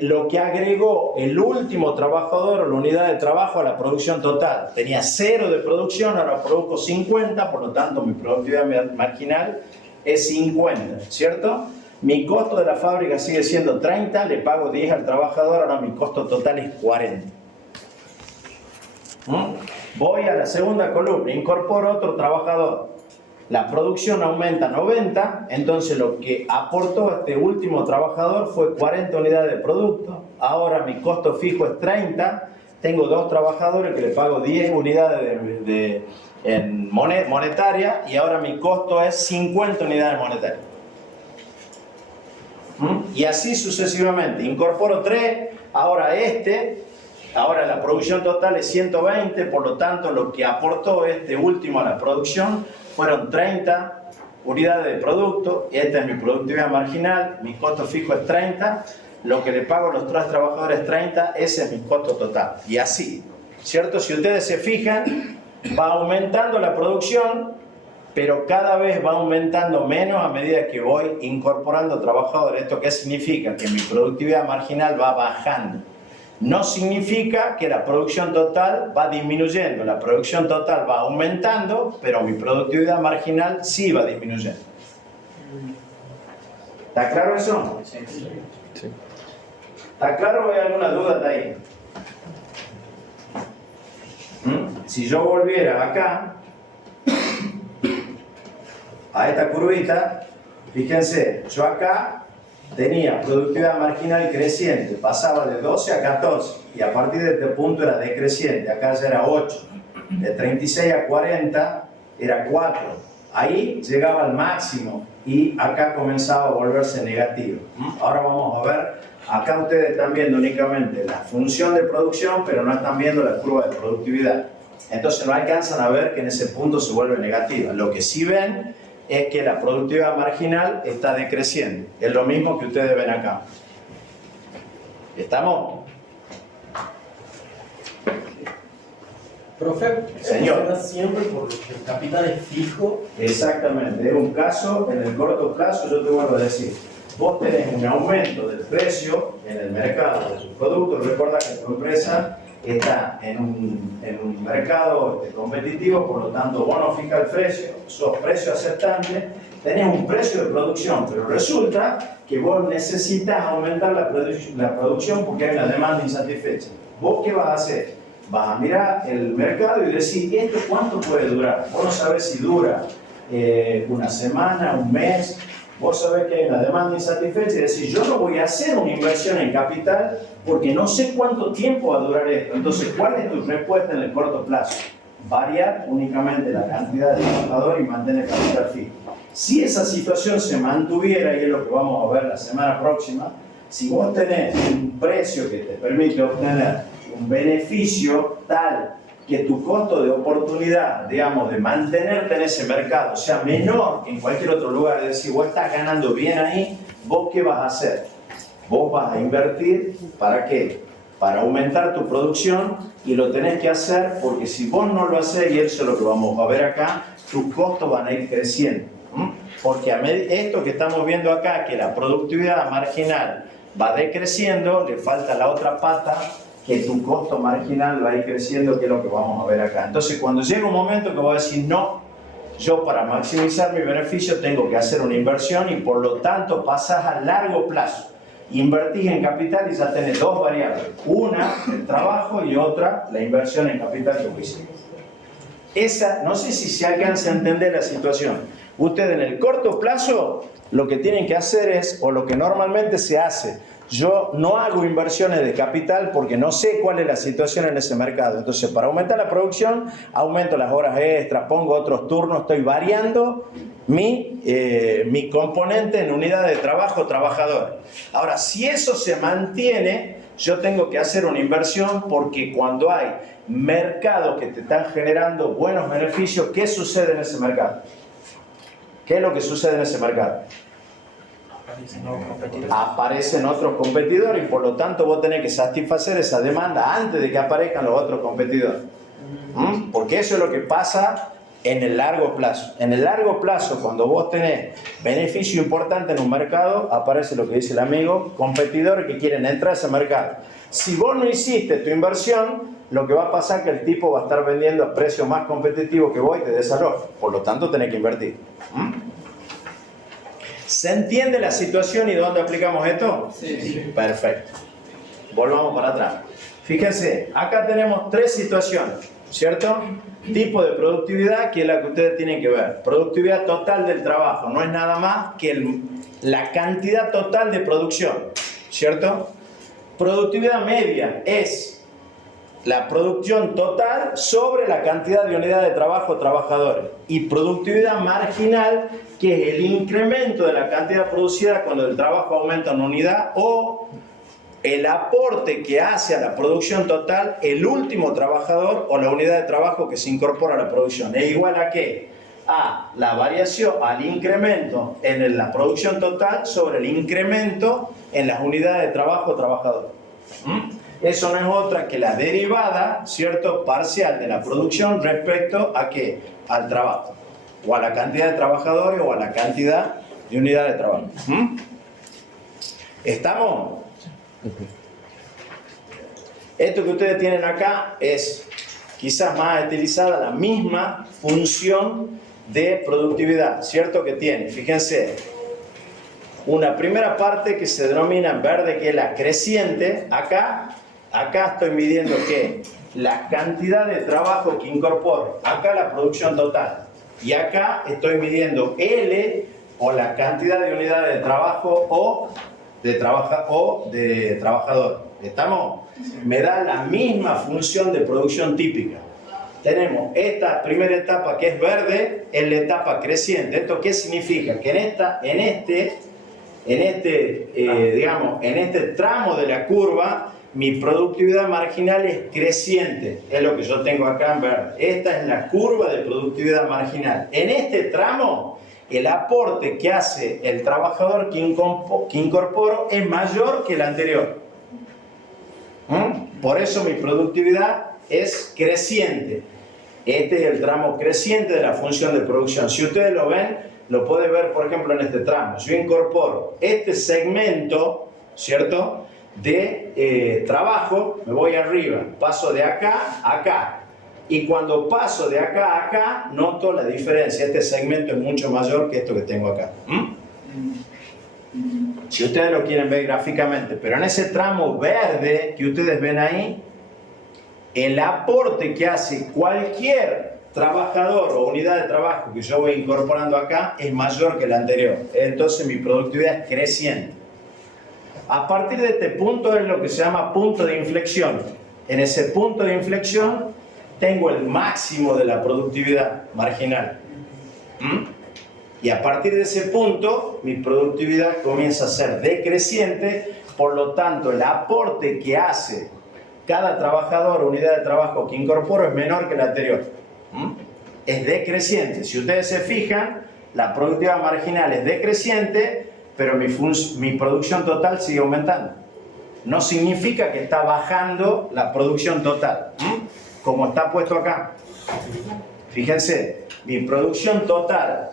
lo que agregó el último trabajador o la unidad de trabajo a la producción total. Tenía 0 de producción, ahora produzco 50, por lo tanto, mi productividad marginal es 50, ¿cierto? Mi costo de la fábrica sigue siendo 30, le pago 10 al trabajador, ahora mi costo total es 40. Voy a la segunda columna, incorporo otro trabajador. La producción aumenta 90, entonces lo que aportó este último trabajador fue 40 unidades de producto. Ahora mi costo fijo es 30, tengo 2 trabajadores que le pago 10 unidades monetaria y ahora mi costo es 50 unidades monetarias. Y así sucesivamente. Incorporo 3, ahora la producción total es 120, por lo tanto lo que aportó este último a la producción fueron 30 unidades de producto. Esta es mi productividad marginal, mi costo fijo es 30, lo que le pago a los 3 trabajadores es 30, ese es mi costo total. Y así, ¿cierto? Si ustedes se fijan, va aumentando la producción, pero cada vez va aumentando menos a medida que voy incorporando trabajadores. ¿Esto qué significa? Que mi productividad marginal va bajando. No significa que la producción total va disminuyendo. La producción total va aumentando, pero mi productividad marginal sí va disminuyendo. ¿Está claro eso? Sí. ¿Está claro o hay alguna duda de ahí? Si yo volviera acá, a esta curvita, fíjense, yo acá tenía productividad marginal creciente, pasaba de 12 a 14 y a partir de este punto era decreciente, acá ya era 8, de 36 a 40 era 4, ahí llegaba al máximo y acá comenzaba a volverse negativo. Ahora vamos a ver, acá ustedes están viendo únicamente la función de producción, pero no están viendo la curva de productividad, entonces no alcanzan a ver que en ese punto se vuelve negativa. Lo que sí ven es que la productividad marginal está decreciendo. Es lo mismo que ustedes ven acá. ¿Estamos? Profe, señor. ¿eso siempre porque el capital es fijo? Exactamente. Es un caso, en el corto plazo, yo te vuelvo a decir, vos tenés un aumento del precio en el mercado de tus productos. Recuerda que tu empresa está en un mercado competitivo, por lo tanto vos no fijas el precio, sos precio aceptante, tenés un precio de producción, pero resulta que vos necesitas aumentar la producción porque hay una demanda insatisfecha. ¿Vos qué vas a hacer? vas a mirar el mercado y decir, ¿esto cuánto puede durar? Vos no sabés si dura una semana, un mes. Vos sabés que hay una demanda insatisfecha y decís, yo no voy a hacer una inversión en capital porque no sé cuánto tiempo va a durar esto. Entonces, ¿cuál es tu respuesta en el corto plazo? Variar únicamente la cantidad de trabajadores y mantener capital fijo. Si esa situación se mantuviera, y es lo que vamos a ver la semana próxima, si vos tenés un precio que te permite obtener un beneficio tal que tu costo de oportunidad, digamos, de mantenerte en ese mercado sea menor que en cualquier otro lugar, es decir, vos estás ganando bien ahí, ¿vos qué vas a hacer? Vos vas a invertir, ¿para qué? Para aumentar tu producción, y lo tenés que hacer porque si vos no lo haces, y eso es lo que vamos a ver acá, tus costos van a ir creciendo. Porque esto que estamos viendo acá, que la productividad marginal va decreciendo, le falta la otra pata, que tu costo marginal va a ir creciendo, que es lo que vamos a ver acá. Entonces, cuando llega un momento que voy a decir, no, yo para maximizar mi beneficio tengo que hacer una inversión y por lo tanto pasás a largo plazo. Invertís en capital y ya tenés dos variables. Una, el trabajo, y otra, la inversión en capital que hiciste. Esa, no sé si se alcanza a entender la situación. Ustedes en el corto plazo lo que tienen que hacer es, o lo que normalmente se hace, yo no hago inversiones de capital porque no sé cuál es la situación en ese mercado. Entonces, para aumentar la producción, aumento las horas extras, pongo otros turnos, estoy variando mi componente en unidad de trabajo trabajador. Ahora, si eso se mantiene, yo tengo que hacer una inversión porque cuando hay mercados que te están generando buenos beneficios, ¿qué sucede en ese mercado? ¿Qué es lo que sucede en ese mercado? Aparecen otros competidores y por lo tanto vos tenés que satisfacer esa demanda antes de que aparezcan los otros competidores. Porque eso es lo que pasa en el largo plazo. En el largo plazo, cuando vos tenés beneficio importante en un mercado, aparece lo que dice el amigo, competidores que quieren entrar a ese mercado. Si vos no hiciste tu inversión, lo que va a pasar es que el tipo va a estar vendiendo a precios más competitivos que vos y te desaloja. Por lo tanto, tenés que invertir. ¿Se entiende la situación y dónde aplicamos esto? Sí. Perfecto. Volvamos para atrás. Fíjense, acá tenemos tres situaciones, ¿cierto? Tipo de productividad, que es la que ustedes tienen que ver. Productividad total del trabajo, no es nada más que la cantidad total de producción, ¿cierto? Productividad media es la producción total sobre la cantidad de unidades de trabajo trabajadores. Y productividad marginal, que es el incremento de la cantidad producida cuando el trabajo aumenta en unidad, o el aporte que hace a la producción total el último trabajador o la unidad de trabajo que se incorpora a la producción. ¿Es igual a qué? A la variación, al incremento en la producción total sobre el incremento en las unidades de trabajo trabajador. Eso no es otra que la derivada, ¿cierto?, parcial de la producción respecto a ¿qué? Al trabajo, o a la cantidad de trabajadores o a la cantidad de unidades de trabajo. ¿Estamos? Esto que ustedes tienen acá es quizás más utilizada la misma función de productividad, ¿cierto? Que tiene, fíjense, una primera parte que se denomina en verde, que es la creciente. Acá estoy midiendo ¿qué? La cantidad de trabajo que incorporo. Acá la producción total. Y acá estoy midiendo L, o la cantidad de unidades de trabajo o de trabajador. ¿Estamos? Me da la misma función de producción típica. Tenemos esta primera etapa que es verde, es la etapa creciente. ¿Esto qué significa? Que en este tramo de la curva, mi productividad marginal es creciente. Es lo que yo tengo acá en verde. Esta es la curva de productividad marginal. En este tramo, el aporte que hace el trabajador que incorporo es mayor que el anterior. Por eso mi productividad es creciente. Este es el tramo creciente de la función de producción. Si ustedes lo ven, lo pueden ver, por ejemplo, en este tramo. Yo incorporo este segmento, ¿cierto?, de trabajo, me voy arriba, paso de acá a acá. Y cuando paso de acá a acá, noto la diferencia. Este segmento es mucho mayor que esto que tengo acá. Si ustedes lo quieren ver gráficamente, pero en ese tramo verde que ustedes ven ahí, el aporte que hace cualquier trabajador o unidad de trabajo que yo voy incorporando acá es mayor que el anterior. Entonces mi productividad es creciente. A partir de este punto es lo que se llama punto de inflexión. En ese punto de inflexión tengo el máximo de la productividad marginal. Y a partir de ese punto mi productividad comienza a ser decreciente, por lo tanto el aporte que hace cada trabajador o unidad de trabajo que incorporo es menor que el anterior. Es decreciente. Si ustedes se fijan, la productividad marginal es decreciente, pero mi producción total sigue aumentando. No significa que está bajando la producción total, como está puesto acá. Fíjense, mi producción total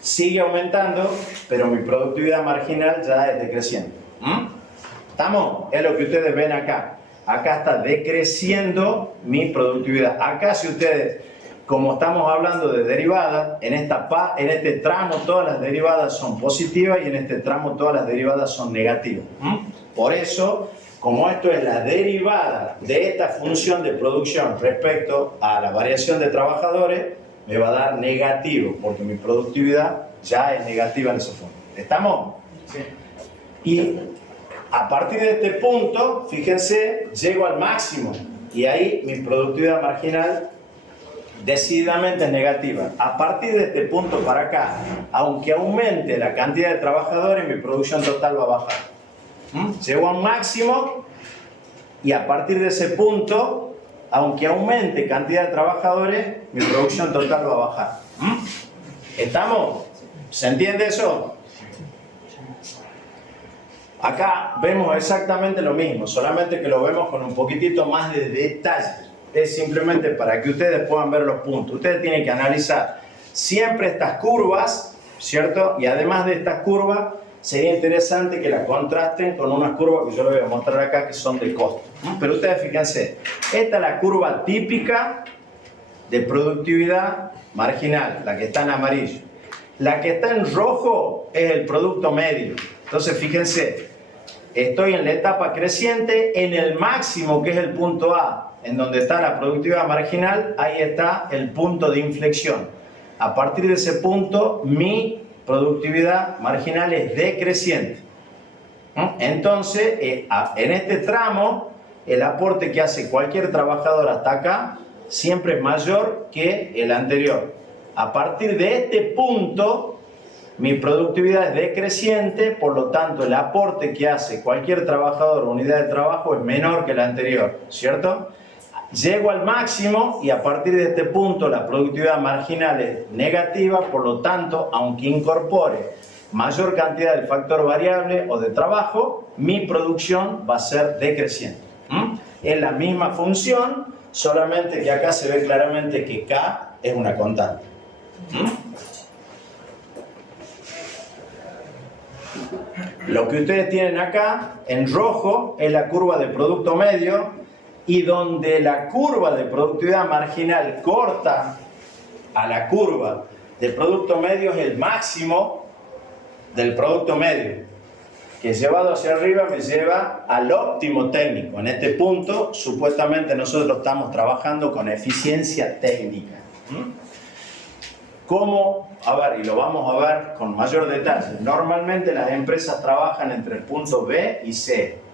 sigue aumentando, pero mi productividad marginal ya es decreciente. ¿Estamos? Es lo que ustedes ven acá. Acá está decreciendo mi productividad. Acá, si ustedes, como estamos hablando de derivadas, en este tramo todas las derivadas son positivas y en este tramo todas las derivadas son negativas. Por eso, como esto es la derivada de esta función de producción respecto a la variación de trabajadores, me va a dar negativo, porque mi productividad ya es negativa en ese punto. ¿Estamos? Sí. Y a partir de este punto, fíjense, llego al máximo y ahí mi productividad marginal decididamente es negativa. A partir de este punto para acá, aunque aumente la cantidad de trabajadores, mi producción total va a bajar. Llego a un máximo y a partir de ese punto, aunque aumente cantidad de trabajadores, mi producción total va a bajar. ¿Estamos? ¿Se entiende eso? Acá vemos exactamente lo mismo, solamente que lo vemos con un poquitito más de detalle. Es simplemente para que ustedes puedan ver los puntos. Ustedes tienen que analizar siempre estas curvas, ¿cierto? Y además de estas curvas, sería interesante que las contrasten con unas curvas que yo les voy a mostrar acá, que son de costo. Pero ustedes fíjense, esta es la curva típica de productividad marginal, la que está en amarillo. La que está en rojo es el producto medio. Entonces fíjense, estoy en la etapa creciente, en el máximo que es el punto A, en donde está la productividad marginal, ahí está el punto de inflexión. A partir de ese punto, mi productividad marginal es decreciente. Entonces, en este tramo, el aporte que hace cualquier trabajador hasta acá siempre es mayor que el anterior. A partir de este punto, mi productividad es decreciente, por lo tanto, el aporte que hace cualquier trabajador o unidad de trabajo es menor que el anterior, ¿cierto? Llego al máximo y a partir de este punto la productividad marginal es negativa, por lo tanto, aunque incorpore mayor cantidad del factor variable o de trabajo, mi producción va a ser decreciente. Es la misma función, solamente que acá se ve claramente que K es una constante. Lo que ustedes tienen acá en rojo es la curva de producto medio, y donde la curva de productividad marginal corta a la curva de producto medio es el máximo del producto medio, que llevado hacia arriba me lleva al óptimo técnico. En este punto, supuestamente nosotros estamos trabajando con eficiencia técnica. ¿Cómo? A ver, y lo vamos a ver con mayor detalle. Normalmente las empresas trabajan entre el punto B y C.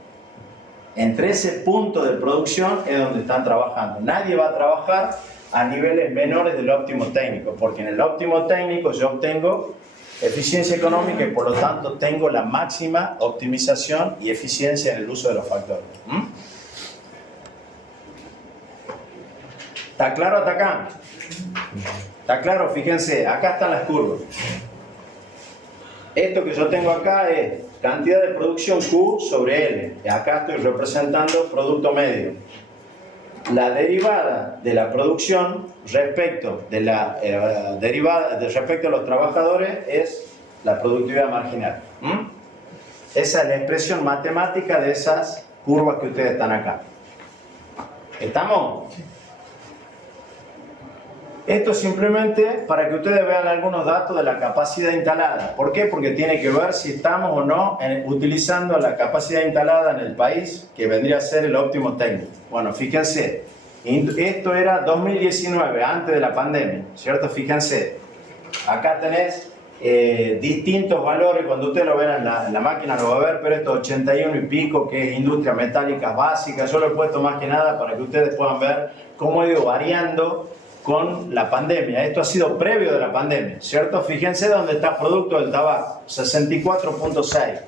Entre ese punto de producción es donde están trabajando. Nadie va a trabajar a niveles menores del óptimo técnico, porque en el óptimo técnico yo obtengo eficiencia económica y por lo tanto tengo la máxima optimización y eficiencia en el uso de los factores. ¿Está claro hasta acá? ¿Está claro? Fíjense, acá están las curvas. Esto que yo tengo acá es cantidad de producción Q sobre L. Y acá estoy representando producto medio. La derivada de la producción respecto de la respecto a los trabajadores es la productividad marginal. Esa es la expresión matemática de esas curvas que ustedes están acá. ¿Estamos? Esto simplemente para que ustedes vean algunos datos de la capacidad instalada. ¿Por qué? Porque tiene que ver si estamos o no utilizando la capacidad instalada en el país, que vendría a ser el óptimo técnico. Bueno, fíjense, Esto era 2019, antes de la pandemia, ¿cierto? Fíjense, acá tenés distintos valores, cuando ustedes lo ven en la máquina lo va a ver, pero esto 81 y pico, que es industria metálica básica, yo lo he puesto más que nada para que ustedes puedan ver cómo ha ido variando con la pandemia. Esto ha sido previo de la pandemia, ¿cierto? Fíjense dónde está producto del tabaco, 64.6.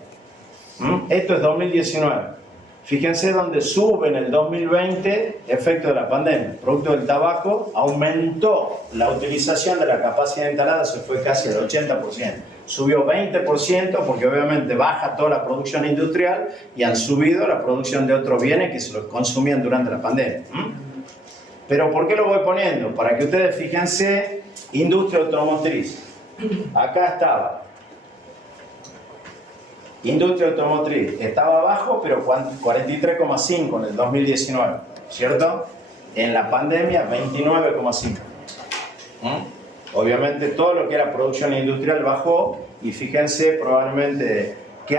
Esto es 2019. Fíjense dónde sube en el 2020, efecto de la pandemia. Producto del tabaco, aumentó la utilización de la capacidad instalada, se fue casi al 80%. Subió 20% porque obviamente baja toda la producción industrial y han subido la producción de otros bienes que se los consumían durante la pandemia. Pero ¿por qué lo voy poniendo? Para que ustedes fíjense, industria automotriz. Acá estaba. Industria automotriz estaba abajo, pero 43,5 en el 2019, ¿cierto? En la pandemia, 29,5. Obviamente todo lo que era producción industrial bajó y fíjense probablemente que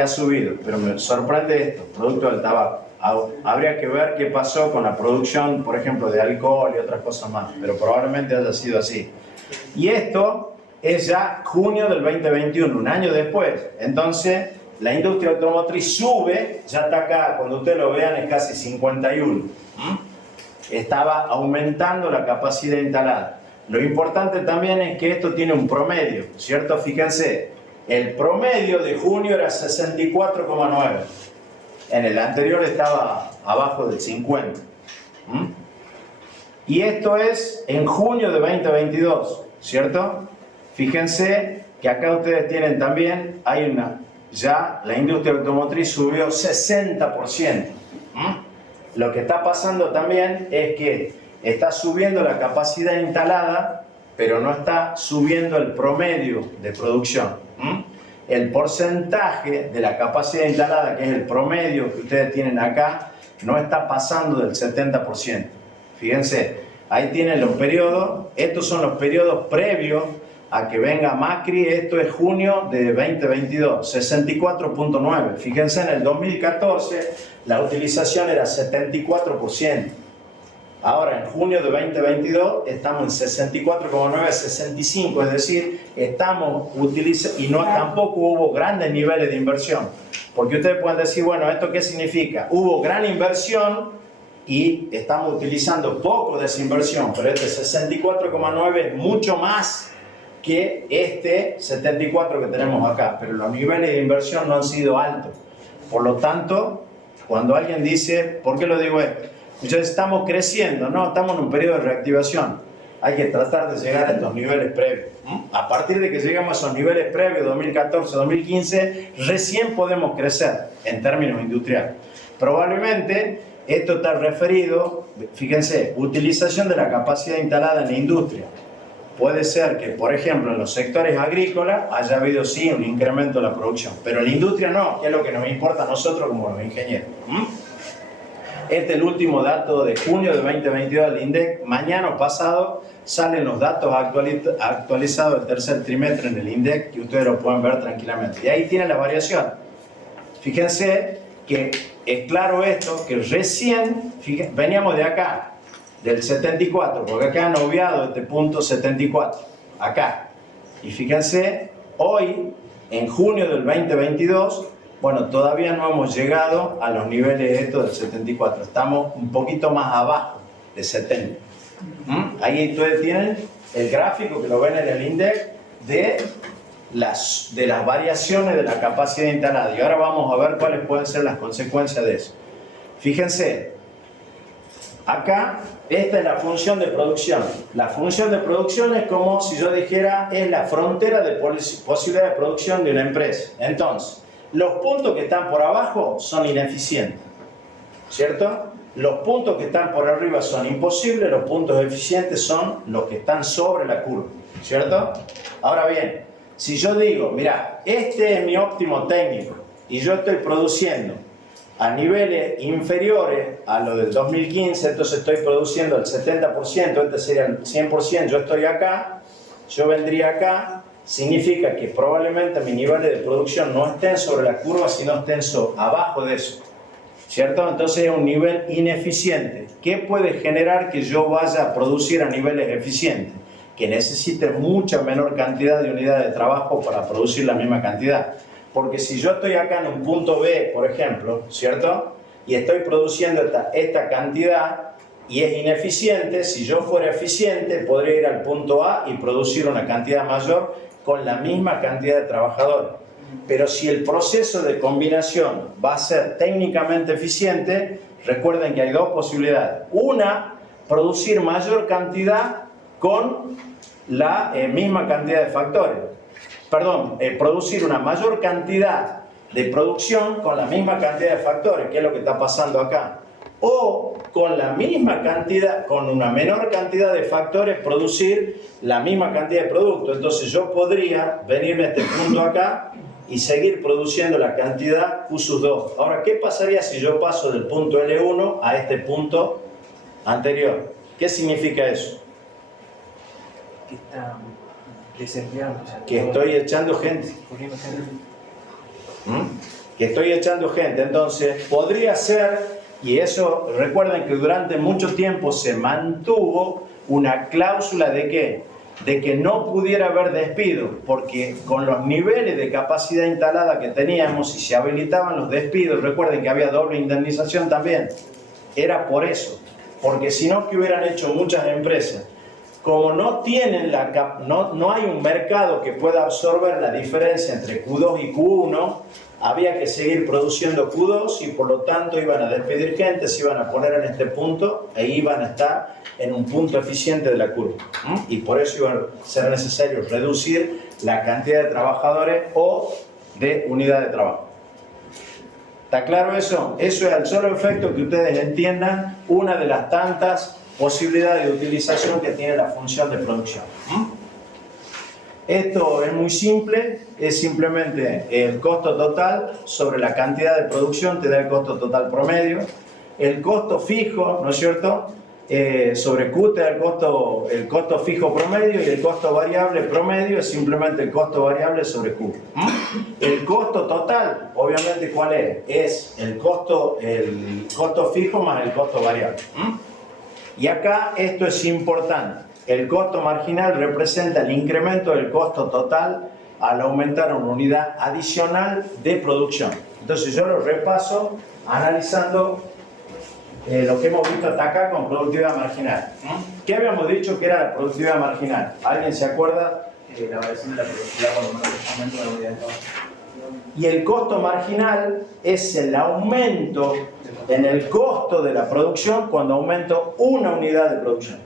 ha subido, pero me sorprende esto, producto del tabaco. Habría que ver qué pasó con la producción, por ejemplo, de alcohol y otras cosas más, pero probablemente haya sido así. Y esto es ya junio del 2021, un año después. Entonces, la industria automotriz sube, ya está acá, cuando ustedes lo vean es casi 51. Estaba aumentando la capacidad instalada. Lo importante también es que esto tiene un promedio, ¿cierto? Fíjense, el promedio de junio era 64,9. En el anterior estaba abajo del 50. Y esto es en junio de 2022, ¿cierto? Fíjense que acá ustedes tienen también, ya la industria automotriz subió 60%. Lo que está pasando también es que está subiendo la capacidad instalada, pero no está subiendo el promedio de producción. El porcentaje de la capacidad instalada, que es el promedio que ustedes tienen acá, no está pasando del 70%. Fíjense, ahí tienen los periodos, estos son los periodos previos a que venga Macri, esto es junio de 2022, 64.9. Fíjense, en el 2014 la utilización era 74%. Ahora, en junio de 2022 estamos en 64,9, 65, es decir, estamos utilizando, y tampoco hubo grandes niveles de inversión. Porque ustedes pueden decir, bueno, ¿esto qué significa? Hubo gran inversión y estamos utilizando poco de esa inversión, pero este 64,9 es mucho más que este 74 que tenemos acá, pero los niveles de inversión no han sido altos. Por lo tanto, cuando alguien dice, ¿por qué lo digo esto? Ya estamos creciendo, no, estamos en un periodo de reactivación. Hay que tratar de llegar a estos niveles previos. A partir de que lleguemos a esos niveles previos, 2014, 2015, recién podemos crecer en términos industriales. Probablemente esto está referido, fíjense, utilización de la capacidad instalada en la industria. Puede ser que, por ejemplo, en los sectores agrícolas haya habido sí un incremento de la producción, pero en la industria no, que es lo que nos importa a nosotros como los ingenieros. Este es el último dato de junio de 2022 del INDEC. Mañana o pasado salen los datos actualizados del tercer trimestre en el INDEC, que ustedes lo pueden ver tranquilamente. Y ahí tienen la variación. Fíjense que es claro esto, que recién, veníamos de acá, del 74, porque acá han obviado este punto 74, acá. Y fíjense, hoy, en junio del 2022, bueno, todavía no hemos llegado a los niveles estos del 74, estamos un poquito más abajo de 70. Ahí ustedes tienen el gráfico que lo ven en el índice de las variaciones de la capacidad instalada. Y ahora vamos a ver cuáles pueden ser las consecuencias de eso. Fíjense, acá esta es la función de producción. La función de producción es como si yo dijera, es la frontera de posibilidad de producción de una empresa. Entonces, los puntos que están por abajo son ineficientes, ¿cierto? Los puntos que están por arriba son imposibles, los puntos eficientes son los que están sobre la curva, ¿cierto? Ahora bien, si yo digo, mira, este es mi óptimo técnico y yo estoy produciendo a niveles inferiores a lo del 2015, entonces estoy produciendo el 70%, este sería el 100%, yo estoy acá, yo vendría acá, significa que probablemente mis niveles de producción no estén sobre la curva, sino estén abajo de eso. ¿cierto? Entonces es un nivel ineficiente. ¿Qué puede generar que yo vaya a producir a niveles eficientes? Que necesite mucha menor cantidad de unidades de trabajo para producir la misma cantidad. Porque si yo estoy acá en un punto B, por ejemplo, ¿cierto? Y estoy produciendo esta cantidad y es ineficiente, si yo fuera eficiente podría ir al punto A y producir una cantidad mayor con la misma cantidad de trabajadores. Pero si el proceso de combinación va a ser técnicamente eficiente, recuerden que hay dos posibilidades. Una, producir mayor cantidad con la misma cantidad de factores. Perdón, producir una mayor cantidad de producción con la misma cantidad de factores, que es lo que está pasando acá. O con la misma cantidad, con una menor cantidad de factores, producir la misma cantidad de productos. Entonces yo podría venirme a este punto acá y seguir produciendo la cantidad Q sub 2. Ahora, ¿qué pasaría si yo paso del punto L1 a este punto anterior? ¿Qué significa eso? Que está desempleado. O sea, que estoy echando gente. Que estoy echando gente. Entonces, podría ser, y eso, recuerden que durante mucho tiempo se mantuvo una cláusula de ¿qué? De que no pudiera haber despido, porque con los niveles de capacidad instalada que teníamos y se habilitaban los despidos, recuerden que había doble indemnización también, era por eso, porque si no, ¿qué hubieran hecho muchas empresas? Como no tienen no hay un mercado que pueda absorber la diferencia entre Q2 y Q1, había que seguir produciendo Q2 y por lo tanto iban a despedir gente, se iban a poner en este punto e iban a estar en un punto eficiente de la curva. Y por eso iba a ser necesario reducir la cantidad de trabajadores o de unidad de trabajo. ¿Está claro eso? Eso es al solo efecto que ustedes entiendan una de las tantas posibilidades de utilización que tiene la función de producción. Esto es muy simple, es simplemente el costo total sobre la cantidad de producción, te da el costo total promedio. El costo fijo, ¿no es cierto? Sobre Q te da el costo fijo promedio, y el costo variable promedio es simplemente el costo variable sobre Q. El costo total, obviamente, ¿cuál es? Es el costo fijo más el costo variable. Y acá esto es importante. El costo marginal representa el incremento del costo total al aumentar una unidad adicional de producción. Entonces yo lo repaso analizando lo que hemos visto hasta acá con productividad marginal. ¿Qué habíamos dicho que era la productividad marginal? ¿Alguien se acuerda? La variación de la productividad cuando aumenta la unidad de trabajo. Y el costo marginal es el aumento en el costo de la producción cuando aumento una unidad de producción.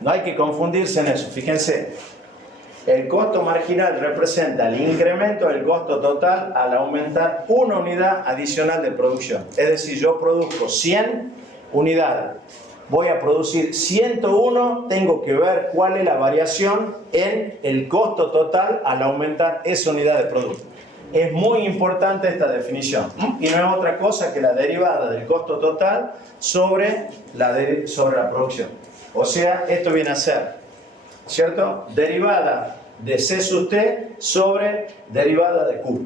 No hay que confundirse en eso, fíjense. El costo marginal representa el incremento del costo total al aumentar una unidad adicional de producción. Es decir, yo produzco 100 unidades, voy a producir 101, tengo que ver cuál es la variación en el costo total al aumentar esa unidad de producto. Es muy importante esta definición, y no es otra cosa que la derivada del costo total sobre la producción. O sea, esto viene a ser, ¿cierto? Derivada de C sub T sobre derivada de Q.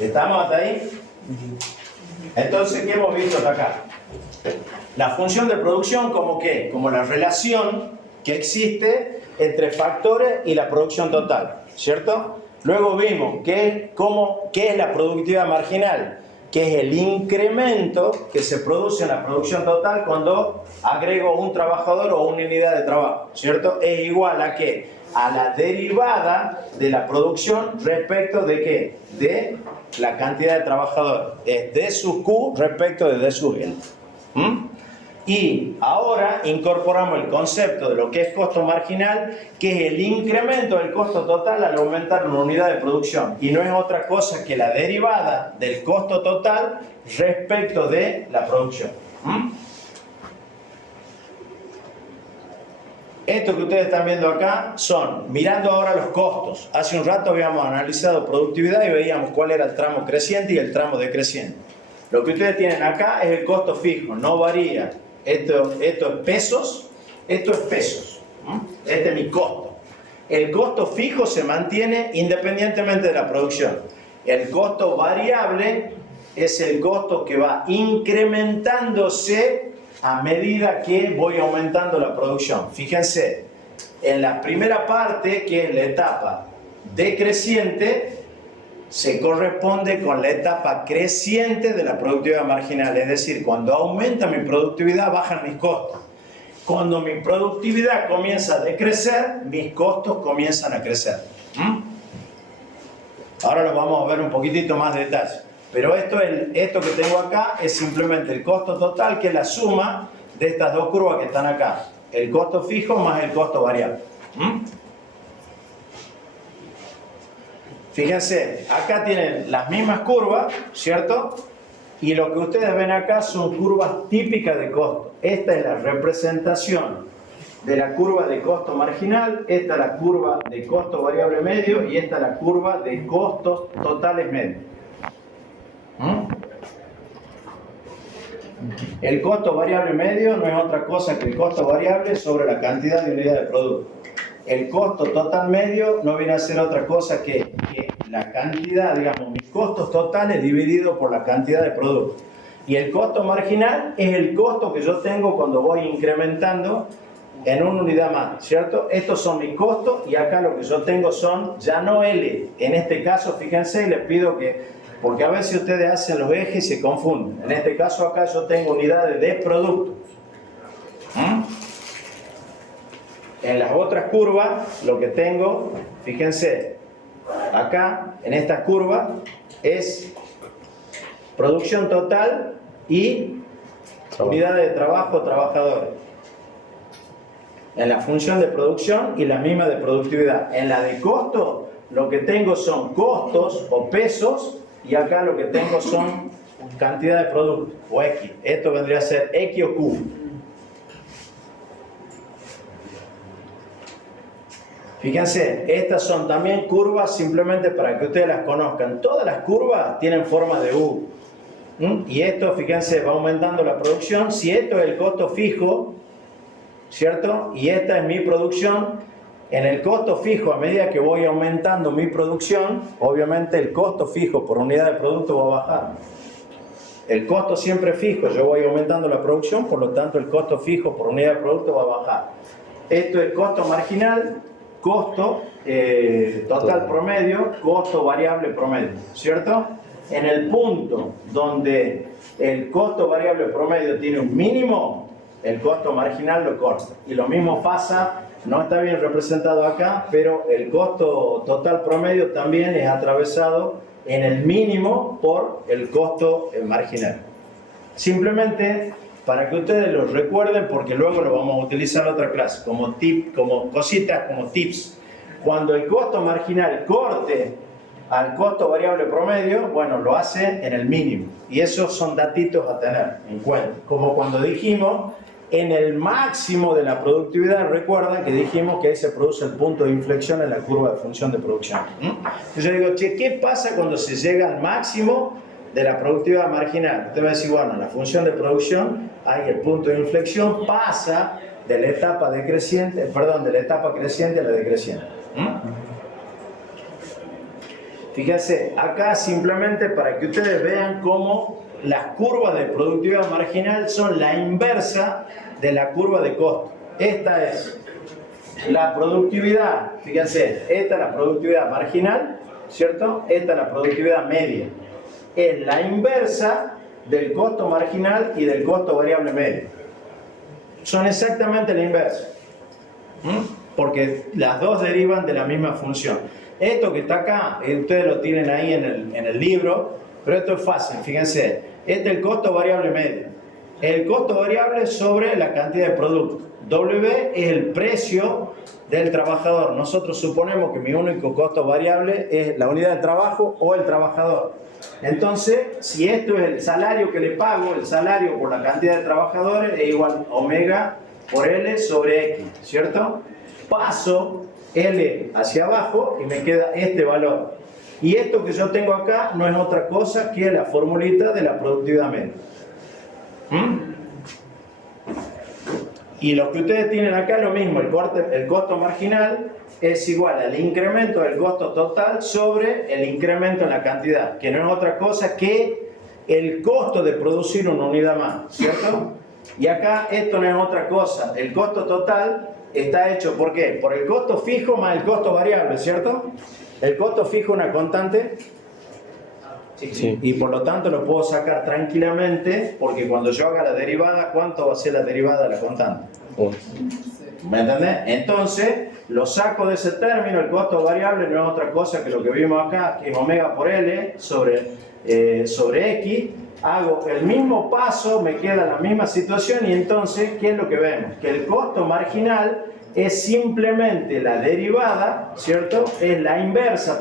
¿Estamos hasta ahí? Entonces, ¿qué hemos visto hasta acá? La función de producción, ¿como qué? Como la relación que existe entre factores y la producción total, ¿cierto? Luego vimos qué es la productividad marginal, que es el incremento que se produce en la producción total cuando agrego un trabajador o una unidad de trabajo, ¿cierto? Es igual a ¿qué? A la derivada de la producción respecto de ¿qué? De la cantidad de trabajadores. Es D sub Q respecto de D sub L. Y ahora incorporamos el concepto de lo que es costo marginal, que es el incremento del costo total al aumentar una unidad de producción. Y no es otra cosa que la derivada del costo total respecto de la producción. Esto que ustedes están viendo acá son, mirando ahora los costos. Hace un rato habíamos analizado productividad y veíamos cuál era el tramo creciente y el tramo decreciente. Lo que ustedes tienen acá es el costo fijo, no varía. Esto es pesos, esto es pesos. Este es mi costo. El costo fijo se mantiene independientemente de la producción. El costo variable es el costo que va incrementándose a medida que voy aumentando la producción. Fíjense, en la primera parte, que es la etapa decreciente, se corresponde con la etapa creciente de la productividad marginal. Es decir, cuando aumenta mi productividad, bajan mis costos. Cuando mi productividad comienza a decrecer, mis costos comienzan a crecer. Ahora lo vamos a ver un poquitito más de detalle. Pero esto que tengo acá es simplemente el costo total, que es la suma de estas dos curvas que están acá. El costo fijo más el costo variable. Fíjense, acá tienen las mismas curvas, ¿cierto? Y lo que ustedes ven acá son curvas típicas de costo. Esta es la representación de la curva de costo marginal, esta es la curva de costo variable medio y esta es la curva de costos totales medios. El costo variable medio no es otra cosa que el costo variable sobre la cantidad de unidades de producto. El costo total medio no viene a ser otra cosa que la cantidad, digamos, mis costos totales dividido por la cantidad de producto. Y el costo marginal es el costo que yo tengo cuando voy incrementando en una unidad más, ¿cierto? Estos son mis costos y acá lo que yo tengo son ya no L. En este caso, fíjense, les pido que, porque a veces ustedes hacen los ejes y se confunden. En este caso acá yo tengo unidades de producto. En las otras curvas, lo que tengo, fíjense, acá, en esta curva, es producción total y unidades de trabajo, trabajadores. En la función de producción y la misma de productividad. En la de costo, lo que tengo son costos o pesos, y acá lo que tengo son cantidad de producto, o X. Esto vendría a ser X o Q. Fíjense, estas son también curvas simplemente para que ustedes las conozcan. Todas las curvas tienen forma de U. Y esto, fíjense, va aumentando la producción. Si esto es el costo fijo, ¿cierto? Y esta es mi producción. En el costo fijo, a medida que voy aumentando mi producción, obviamente el costo fijo por unidad de producto va a bajar. El costo siempre fijo, yo voy aumentando la producción, por lo tanto el costo fijo por unidad de producto va a bajar. Esto es costo marginal, costo total promedio, costo variable promedio, ¿cierto? En el punto donde el costo variable promedio tiene un mínimo, el costo marginal lo corta. Y lo mismo pasa, no está bien representado acá, pero el costo total promedio también es atravesado en el mínimo por el costo marginal. Simplemente para que ustedes lo recuerden, porque luego lo vamos a utilizar en otra clase, como tip, como cositas, como tips. Cuando el costo marginal corte al costo variable promedio, bueno, lo hace en el mínimo. Y esos son datitos a tener en cuenta. Como cuando dijimos, en el máximo de la productividad, recuerdan que dijimos que ahí se produce el punto de inflexión en la curva de función de producción. Entonces yo digo, che, ¿qué pasa cuando se llega al máximo de la productividad marginal? Usted va a decir, bueno, en la función de producción hay el punto de inflexión, pasa de la etapa decreciente, perdón, de la etapa creciente a la decreciente. Fíjense, acá simplemente para que ustedes vean cómo las curvas de productividad marginal son la inversa de la curva de costo. Esta es la productividad, fíjense, esta es la productividad marginal, ¿cierto? Esta es la productividad media. Es la inversa del costo marginal y del costo variable medio. Son exactamente la inversa. Porque las dos derivan de la misma función. Esto que está acá, ustedes lo tienen ahí en el libro, pero esto es fácil, fíjense. Este es el costo variable medio. El costo variable sobre la cantidad de producto. W es el precio del trabajador. Nosotros suponemos que mi único costo variable es la unidad de trabajo o el trabajador. Entonces, si esto es el salario que le pago, el salario por la cantidad de trabajadores es igual a omega por L sobre X, ¿cierto? Paso L hacia abajo y me queda este valor. Y esto que yo tengo acá no es otra cosa que la formulita de la productividad media. Y lo que ustedes tienen acá es lo mismo, el costo marginal es igual al incremento del costo total sobre el incremento en la cantidad, que no es otra cosa que el costo de producir una unidad más, ¿cierto? Y acá esto no es otra cosa, el costo total está hecho, ¿por qué? Por el costo fijo más el costo variable, ¿cierto? El costo fijo es una constante, Sí. y por lo tanto lo puedo sacar tranquilamente, porque cuando yo haga la derivada, ¿cuánto va a ser la derivada de la constante? 1. ¿Me entendés? Entonces, lo saco de ese término, el costo variable no es otra cosa que lo que vimos acá, que es omega por L sobre X. Hago el mismo paso, me queda la misma situación y entonces, ¿qué es lo que vemos? Que el costo marginal es simplemente la derivada, ¿cierto? Es la inversa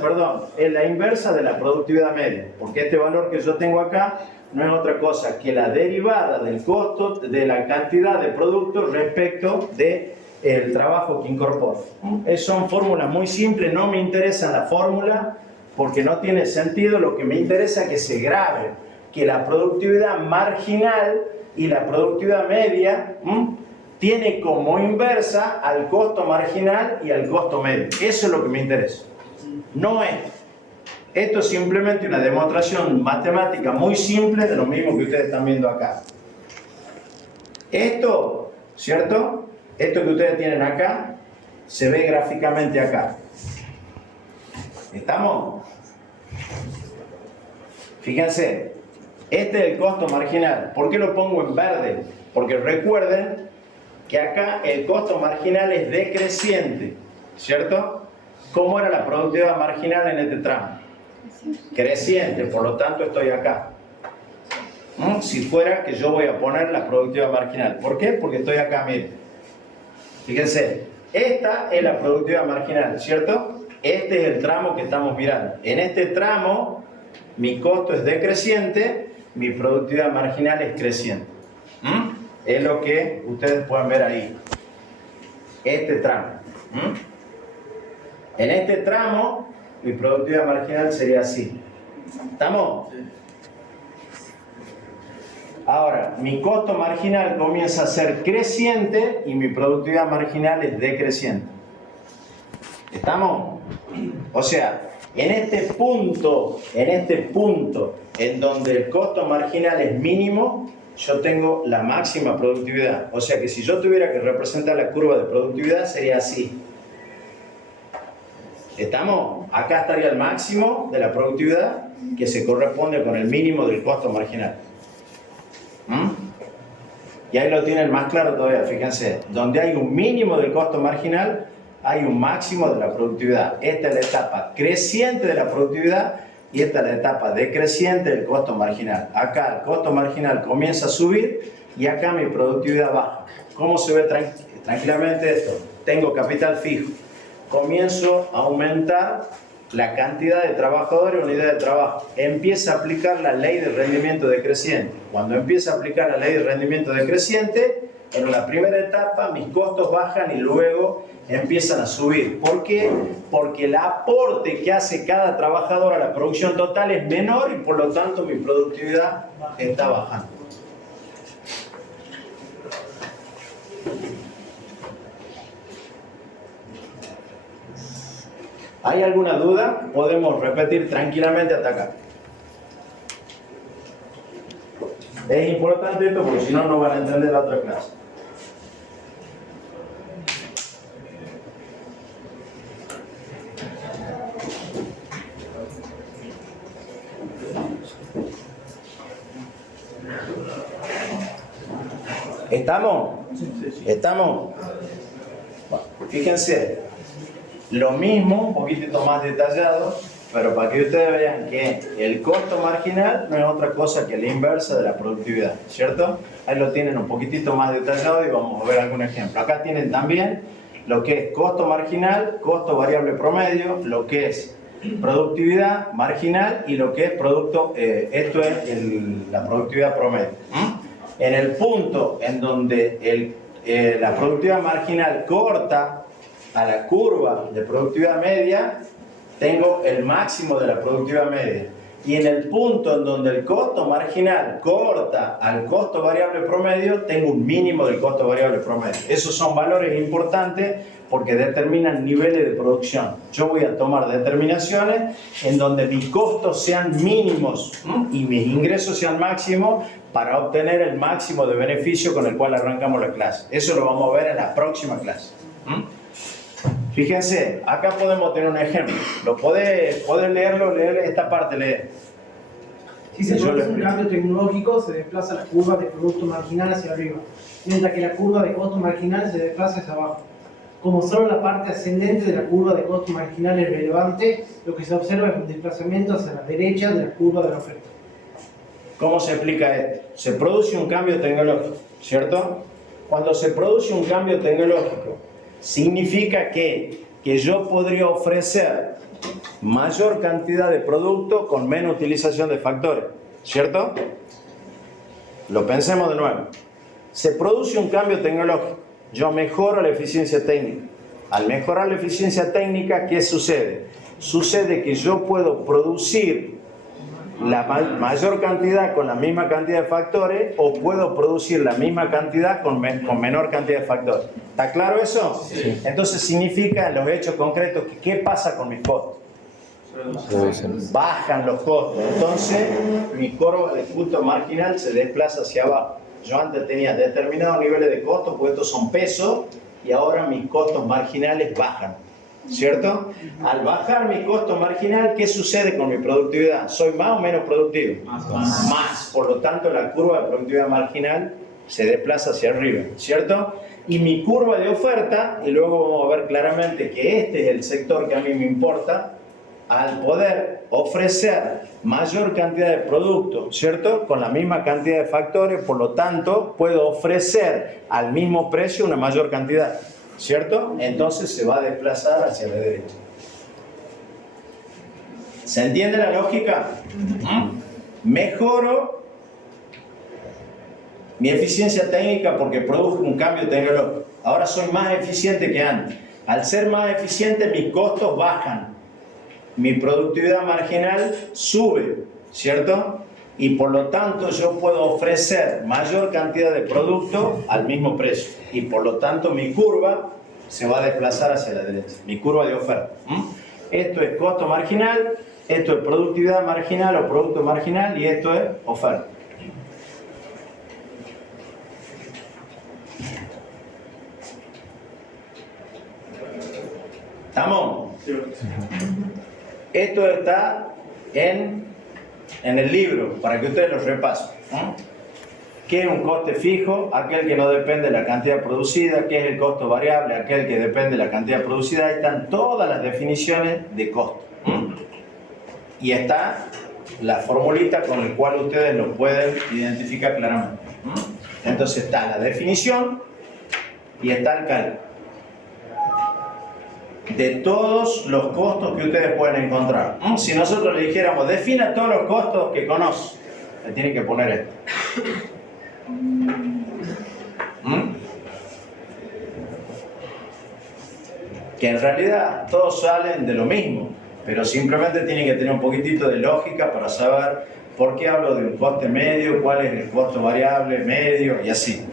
de la productividad media, porque este valor que yo tengo acá no es otra cosa que la derivada del costo de la cantidad de producto respecto del trabajo que incorporo. Son fórmulas muy simples, no me interesa la fórmula porque no tiene sentido, lo que me interesa es que se grabe que la productividad marginal y la productividad media tiene como inversa al costo marginal y al costo medio. Eso es lo que me interesa, no esto. Esto es simplemente una demostración matemática muy simple de lo mismo que ustedes están viendo acá. Esto, ¿cierto? Esto que ustedes tienen acá, se ve gráficamente acá. ¿Estamos? Fíjense, este es el costo marginal. ¿Por qué lo pongo en verde? Porque recuerden que acá el costo marginal es decreciente, ¿cierto? ¿Cómo era la productividad marginal en este tramo? Creciente, por lo tanto estoy acá. Si fuera que yo voy a poner la productividad marginal. ¿Por qué? Porque estoy acá, miren. Fíjense, esta es la productividad marginal, ¿cierto? Este es el tramo que estamos mirando. En este tramo, mi costo es decreciente, mi productividad marginal es creciente. Es lo que ustedes pueden ver ahí. Este tramo. En este tramo, mi productividad marginal sería así. ¿Estamos? Ahora, mi costo marginal comienza a ser creciente y mi productividad marginal es decreciente. ¿Estamos? O sea, en este punto en donde el costo marginal es mínimo, yo tengo la máxima productividad. O sea que si yo tuviera que representar la curva de productividad sería así. ¿Estamos? Acá estaría el máximo de la productividad que se corresponde con el mínimo del costo marginal. Y ahí lo tienen más claro todavía, fíjense. Donde hay un mínimo del costo marginal, hay un máximo de la productividad. Esta es la etapa creciente de la productividad y esta es la etapa decreciente del costo marginal. Acá el costo marginal comienza a subir y acá mi productividad baja. ¿Cómo se ve tranquilamente esto? Tengo capital fijo. Comienzo a aumentar la cantidad de trabajadores, unidad de trabajo. Empieza a aplicar la ley de rendimiento decreciente. Cuando empieza a aplicar la ley de rendimiento decreciente, en la primera etapa mis costos bajan y luego empiezan a subir. ¿Por qué? Porque el aporte que hace cada trabajador a la producción total es menor y por lo tanto mi productividad está bajando. ¿Hay alguna duda? Podemos repetir tranquilamente hasta acá. Es importante esto porque si no, no van a entender la otra clase. ¿Estamos? ¿Estamos? Bueno, fíjense. Lo mismo, un poquitito más detallado, pero para que ustedes vean que el costo marginal no es otra cosa que la inversa de la productividad, ¿cierto? Ahí lo tienen un poquitito más detallado y vamos a ver algún ejemplo. Acá tienen también lo que es costo marginal, costo variable promedio, lo que es productividad marginal y lo que es producto, esto es la productividad promedio. En el punto en donde la productividad marginal corta a la curva de productividad media, tengo el máximo de la productividad media. y en el punto en donde el costo marginal corta al costo variable promedio, tengo un mínimo del costo variable promedio. Esos son valores importantes porque determinan niveles de producción. Yo voy a tomar determinaciones en donde mis costos sean mínimos y mis ingresos sean máximos para obtener el máximo de beneficio con el cual arrancamos la clase. Eso lo vamos a ver en la próxima clase. Fíjense, acá podemos tener un ejemplo. Lo podés leerlo, leer esta parte, leer. Si se produce un cambio tecnológico, se desplaza la curva de producto marginal hacia arriba, mientras que la curva de costo marginal se desplaza hacia abajo. Como solo la parte ascendente de la curva de costo marginal es relevante, lo que se observa es un desplazamiento hacia la derecha de la curva de la oferta. ¿Cómo se explica esto? Se produce un cambio tecnológico, ¿cierto? Cuando se produce un cambio tecnológico, significa que yo podría ofrecer mayor cantidad de producto con menos utilización de factores, ¿cierto? Lo pensemos de nuevo. Se produce un cambio tecnológico, yo mejoro la eficiencia técnica. Al mejorar la eficiencia técnica, ¿qué sucede? Sucede que yo puedo producir la mayor cantidad con la misma cantidad de factores o puedo producir la misma cantidad con menor cantidad de factores. ¿Está claro eso? Sí. Entonces significa en los hechos concretos que ¿qué pasa con mis costos? Bajan los costos. Entonces mi curva de costo marginal se desplaza hacia abajo. Yo antes tenía determinados niveles de costos, pues estos son pesos, y ahora mis costos marginales bajan. ¿Cierto? Al bajar mi costo marginal, ¿qué sucede con mi productividad? ¿Soy más o menos productivo? Más. Por lo tanto, la curva de productividad marginal se desplaza hacia arriba, ¿cierto? Y mi curva de oferta, y luego vamos a ver claramente que este es el sector que a mí me importa, al poder ofrecer mayor cantidad de productos, ¿cierto? Con la misma cantidad de factores, por lo tanto, puedo ofrecer al mismo precio una mayor cantidad. ¿Cierto? Entonces se va a desplazar hacia la derecha. ¿Se entiende la lógica? Mejoro mi eficiencia técnica porque produjo un cambio tecnológico. Ahora soy más eficiente que antes. Al ser más eficiente, mis costos bajan. Mi productividad marginal sube, ¿cierto? Y por lo tanto yo puedo ofrecer mayor cantidad de producto al mismo precio. Y por lo tanto mi curva se va a desplazar hacia la derecha. Mi curva de oferta. Esto es costo marginal, esto es productividad marginal o producto marginal y esto es oferta. ¿Estamos? Esto está en el libro, para que ustedes lo repasen. ¿Qué es un coste fijo? Aquel que no depende de la cantidad producida. ¿Qué es el costo variable? Aquel que depende de la cantidad producida. Ahí están todas las definiciones de costo. Y está la formulita con la cual ustedes lo pueden identificar claramente. Entonces está la definición y está el cálculo de todos los costos que ustedes pueden encontrar. Si nosotros le dijéramos, defina todos los costos que conoce, le tienen que poner esto. Que en realidad todos salen de lo mismo, pero simplemente tienen que tener un poquitito de lógica para saber por qué hablo de un coste medio, cuál es el costo variable medio y así.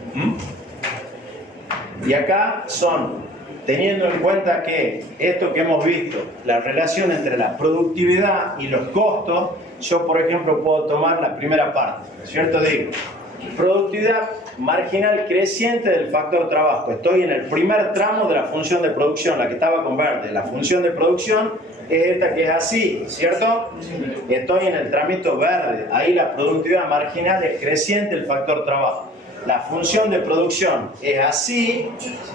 Y acá son, teniendo en cuenta que esto que hemos visto, la relación entre la productividad y los costos, yo por ejemplo puedo tomar la primera parte, ¿cierto? Digo, productividad marginal creciente del factor trabajo. Estoy en el primer tramo de la función de producción, la que estaba con verde. La función de producción es esta que es así, ¿cierto? Estoy en el trámite verde. Ahí la productividad marginal es creciente del factor trabajo. La función de producción es así,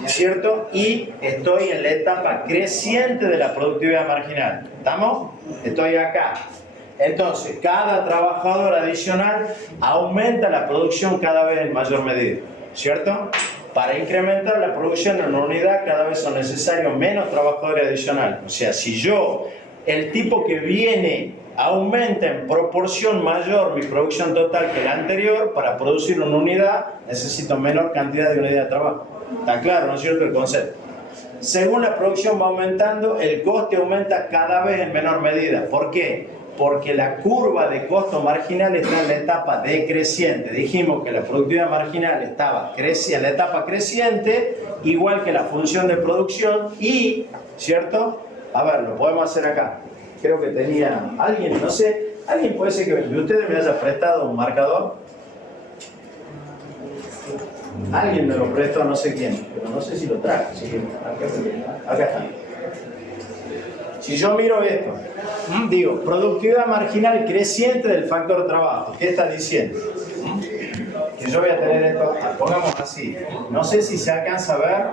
¿cierto? Y estoy en la etapa creciente de la productividad marginal. ¿Estamos? Estoy acá. Entonces, cada trabajador adicional aumenta la producción cada vez en mayor medida, ¿cierto? Para incrementar la producción en una unidad cada vez son necesarios menos trabajadores adicionales. O sea, si yo, el tipo que viene, aumenta en proporción mayor mi producción total que la anterior, para producir una unidad necesito menor cantidad de unidad de trabajo. ¿Está claro, no es cierto el concepto? Según la producción va aumentando, el coste aumenta cada vez en menor medida. ¿Por qué? Porque la curva de costo marginal está en la etapa decreciente. Dijimos que la productividad marginal estaba en la etapa creciente, igual que la función de producción y, ¿cierto? A ver, lo podemos hacer acá. Creo que tenía alguien, no sé, alguien puede ser que de ustedes me haya prestado un marcador. Alguien me lo prestó, no sé quién, pero no sé si lo traje. Así que acá está. Si yo miro esto, digo, productividad marginal creciente del factor trabajo, ¿qué está diciendo? Que yo voy a tener esto, pongamos así, no sé si se alcanza a ver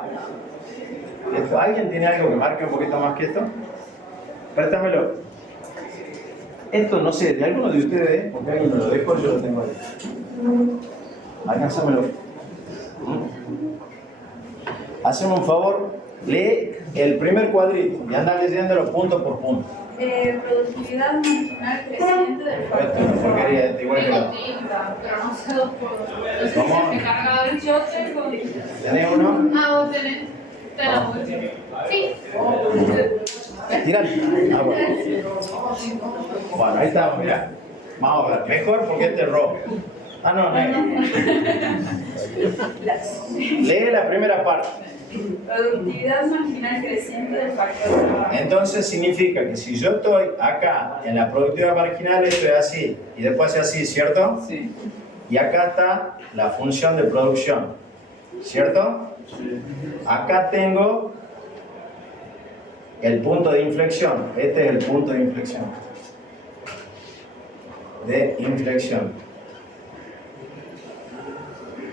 esto. ¿Alguien tiene algo que marque un poquito más que esto? Préstamelo. Esto no sé, de alguno de ustedes, porque alguien me lo dejó, yo lo tengo ahí. Alcánzamelo. Haceme un favor, lee el primer cuadrito y anda leyéndolo punto por punto. Productividad marginal creciente del factor. Esto es una porquería, igual que la... Pero no sé dos por dos. Entonces, ¿Cómo? el cargador yo tengo. ¿Tenés uno? Ah, vos tenés. Tenemos. Sí. Tíralo. Ah, bueno. Bueno, ahí estamos, mirá. Vamos a ver. Mejor porque este es rojo. Ah, no, negro. Lee la primera parte. Productividad marginal creciente del factor trabajo. Entonces significa que si yo estoy acá en la productividad marginal, esto es así. Y después es así, ¿cierto? Sí. Y acá está la función de producción. ¿Cierto? Acá tengo el punto de inflexión. Este es el punto de inflexión.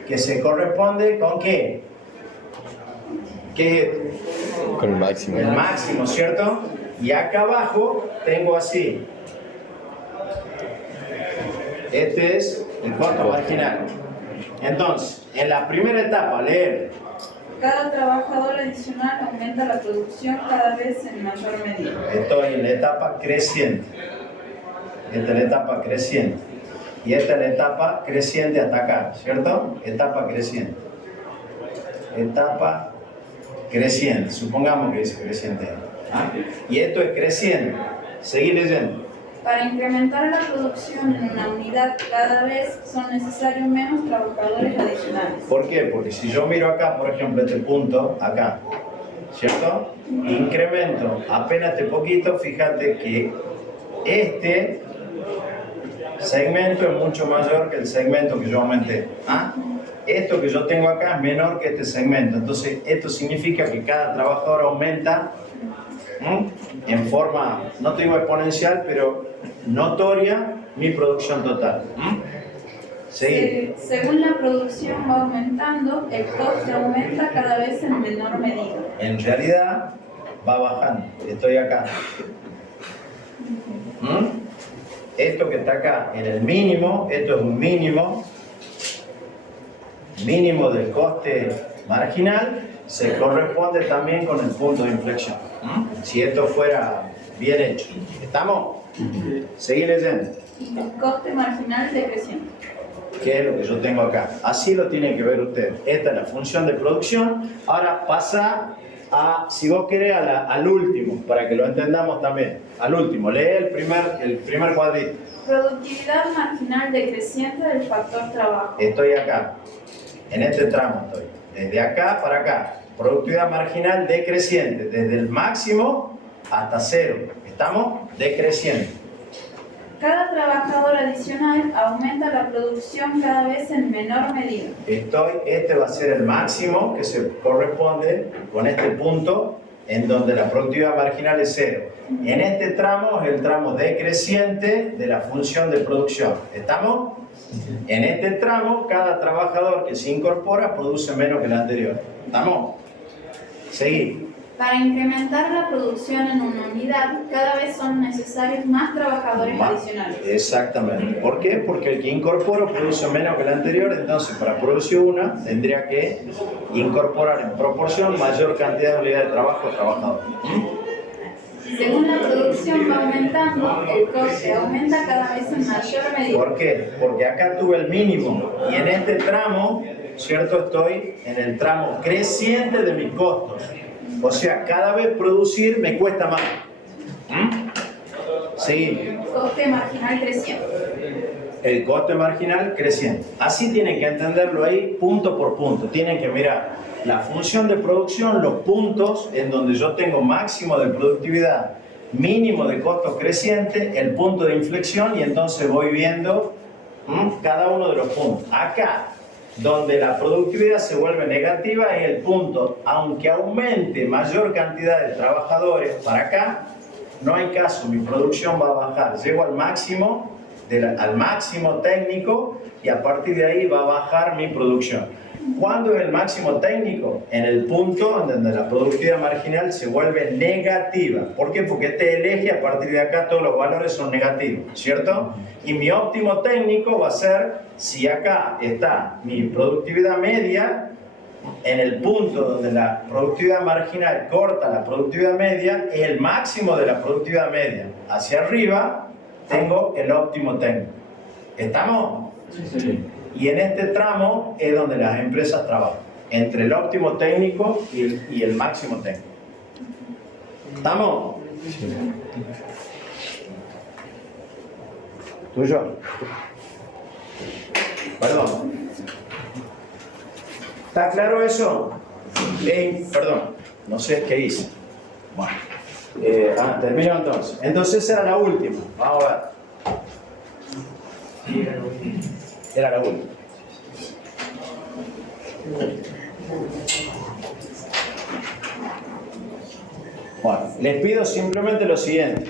Que se corresponde con ¿qué? ¿Qué es esto? Con el máximo. El máximo, ¿cierto? Y acá abajo tengo así. Este es el costo marginal. Entonces, en la primera etapa, leer. Cada trabajador adicional aumenta la producción cada vez en mayor medida. Estoy en la etapa creciente. Esta es la etapa creciente. Y esta es la etapa creciente hasta acá, ¿cierto? Etapa creciente. Etapa creciente. Supongamos que dice creciente. ¿Ah? Y esto es creciente. Seguí leyendo. Para incrementar la producción en una unidad cada vez son necesarios menos trabajadores adicionales. ¿Por qué? Porque si yo miro acá, por ejemplo, este punto, acá, ¿cierto? Incremento apenas este poquito, fíjate que este segmento es mucho mayor que el segmento que yo aumenté. ¿Ah? Esto que yo tengo acá es menor que este segmento. Entonces, esto significa que cada trabajador aumenta en forma, no te digo exponencial, pero notoria mi producción total. Seguí. Según la producción va aumentando, el coste aumenta cada vez en menor medida. En realidad va bajando. Estoy acá. Esto que está acá en el mínimo, esto es un mínimo del coste marginal, se corresponde también con el punto de inflexión. Si esto fuera bien hecho. ¿Estamos? Seguí leyendo. El coste marginal decreciente. ¿Qué es lo que yo tengo acá? Así lo tienen que ver ustedes. Esta es la función de producción. Ahora pasa a, si vos querés, al último, para que lo entendamos también. Al último, lee el primer cuadrito. Productividad marginal decreciente del factor trabajo. Estoy acá. En este tramo estoy. Desde acá para acá. Productividad marginal decreciente. Desde el máximo hasta cero. ¿Estamos? Decreciente. Cada trabajador adicional aumenta la producción cada vez en menor medida. Este va a ser el máximo que se corresponde con este punto en donde la productividad marginal es cero. En este tramo es el tramo decreciente de la función de producción. ¿Estamos? En este tramo, cada trabajador que se incorpora produce menos que el anterior. ¿Estamos? Seguí. Para incrementar la producción en una unidad, cada vez son necesarios más trabajadores adicionales. Exactamente. ¿Por qué? Porque el que incorpora produce menos que el anterior, entonces para producir una tendría que incorporar en proporción mayor cantidad de unidades de trabajo al trabajador. Según la producción va aumentando, el coste aumenta cada vez en mayor medida. ¿Por qué? Porque acá tuve el mínimo y en este tramo, ¿cierto? Estoy en el tramo creciente de mis costos. O sea, cada vez producir me cuesta más. Seguimos. coste marginal creciente. El coste marginal creciente. Así tienen que entenderlo ahí punto por punto. Tienen que mirar la función de producción, los puntos en donde yo tengo máximo de productividad, mínimo de costo creciente, el punto de inflexión, y entonces voy viendo cada uno de los puntos. Acá, donde la productividad se vuelve negativa, es el punto, aunque aumente mayor cantidad de trabajadores para acá, no hay caso, mi producción va a bajar. Llego al máximo técnico, y a partir de ahí va a bajar mi producción. ¿Cuándo es el máximo técnico? En el punto en donde la productividad marginal se vuelve negativa. ¿Por qué? Porque este eje, a partir de acá, todos los valores son negativos, ¿cierto? Y mi óptimo técnico va a ser, si acá está mi productividad media, en el punto donde la productividad marginal corta la productividad media, es el máximo de la productividad media. Hacia arriba tengo el óptimo técnico. ¿Estamos? Sí. Y en este tramo es donde las empresas trabajan, entre el óptimo técnico y el máximo técnico. ¿Estamos? Sí. ¿Tuyo? Perdón. ¿Está claro eso? Perdón, no sé qué hice. Bueno. Termino entonces. Entonces era la última. Vamos a ver. Sí, era la última. Era la última. Bueno, les pido simplemente lo siguiente.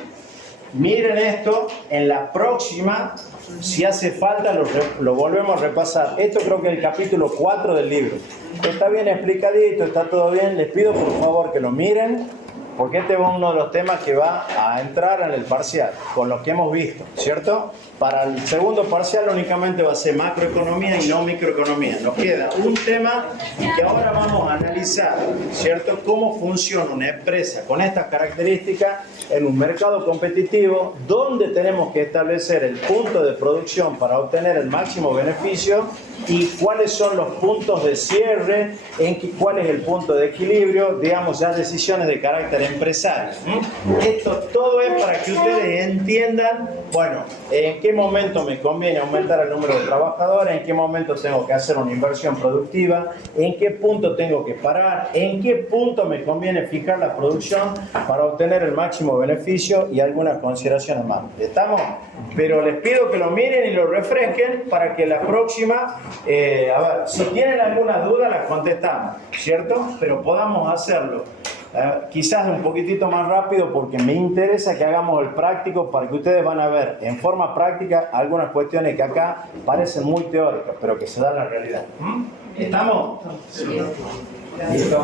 Miren esto, en la próxima, si hace falta, lo volvemos a repasar. Esto creo que es el capítulo 4 del libro. Está bien explicadito, está todo bien. Les pido por favor que lo miren, porque este es uno de los temas que va a entrar en el parcial, con lo que hemos visto, ¿cierto? Para el segundo parcial únicamente va a ser macroeconomía y no microeconomía. Nos queda un tema que ahora vamos a analizar, ¿cierto? Cómo funciona una empresa con estas características en un mercado competitivo, donde tenemos que establecer el punto de producción para obtener el máximo beneficio y cuáles son los puntos de cierre, cuál es el punto de equilibrio, digamos ya decisiones de carácter empresario. Esto todo es para que ustedes entiendan, bueno, en qué momento me conviene aumentar el número de trabajadores, en qué momento tengo que hacer una inversión productiva, en qué punto tengo que parar, en qué punto me conviene fijar la producción para obtener el máximo beneficio y algunas consideraciones más. ¿Estamos? Pero les pido que lo miren y lo refresquen para que la próxima, a ver, si tienen alguna duda las contestamos, ¿cierto? Pero podamos hacerlo. Quizás un poquitito más rápido porque me interesa que hagamos el práctico para que ustedes van a ver en forma práctica algunas cuestiones que acá parecen muy teóricas, pero que se dan en la realidad. ¿Estamos? Sí. Listo.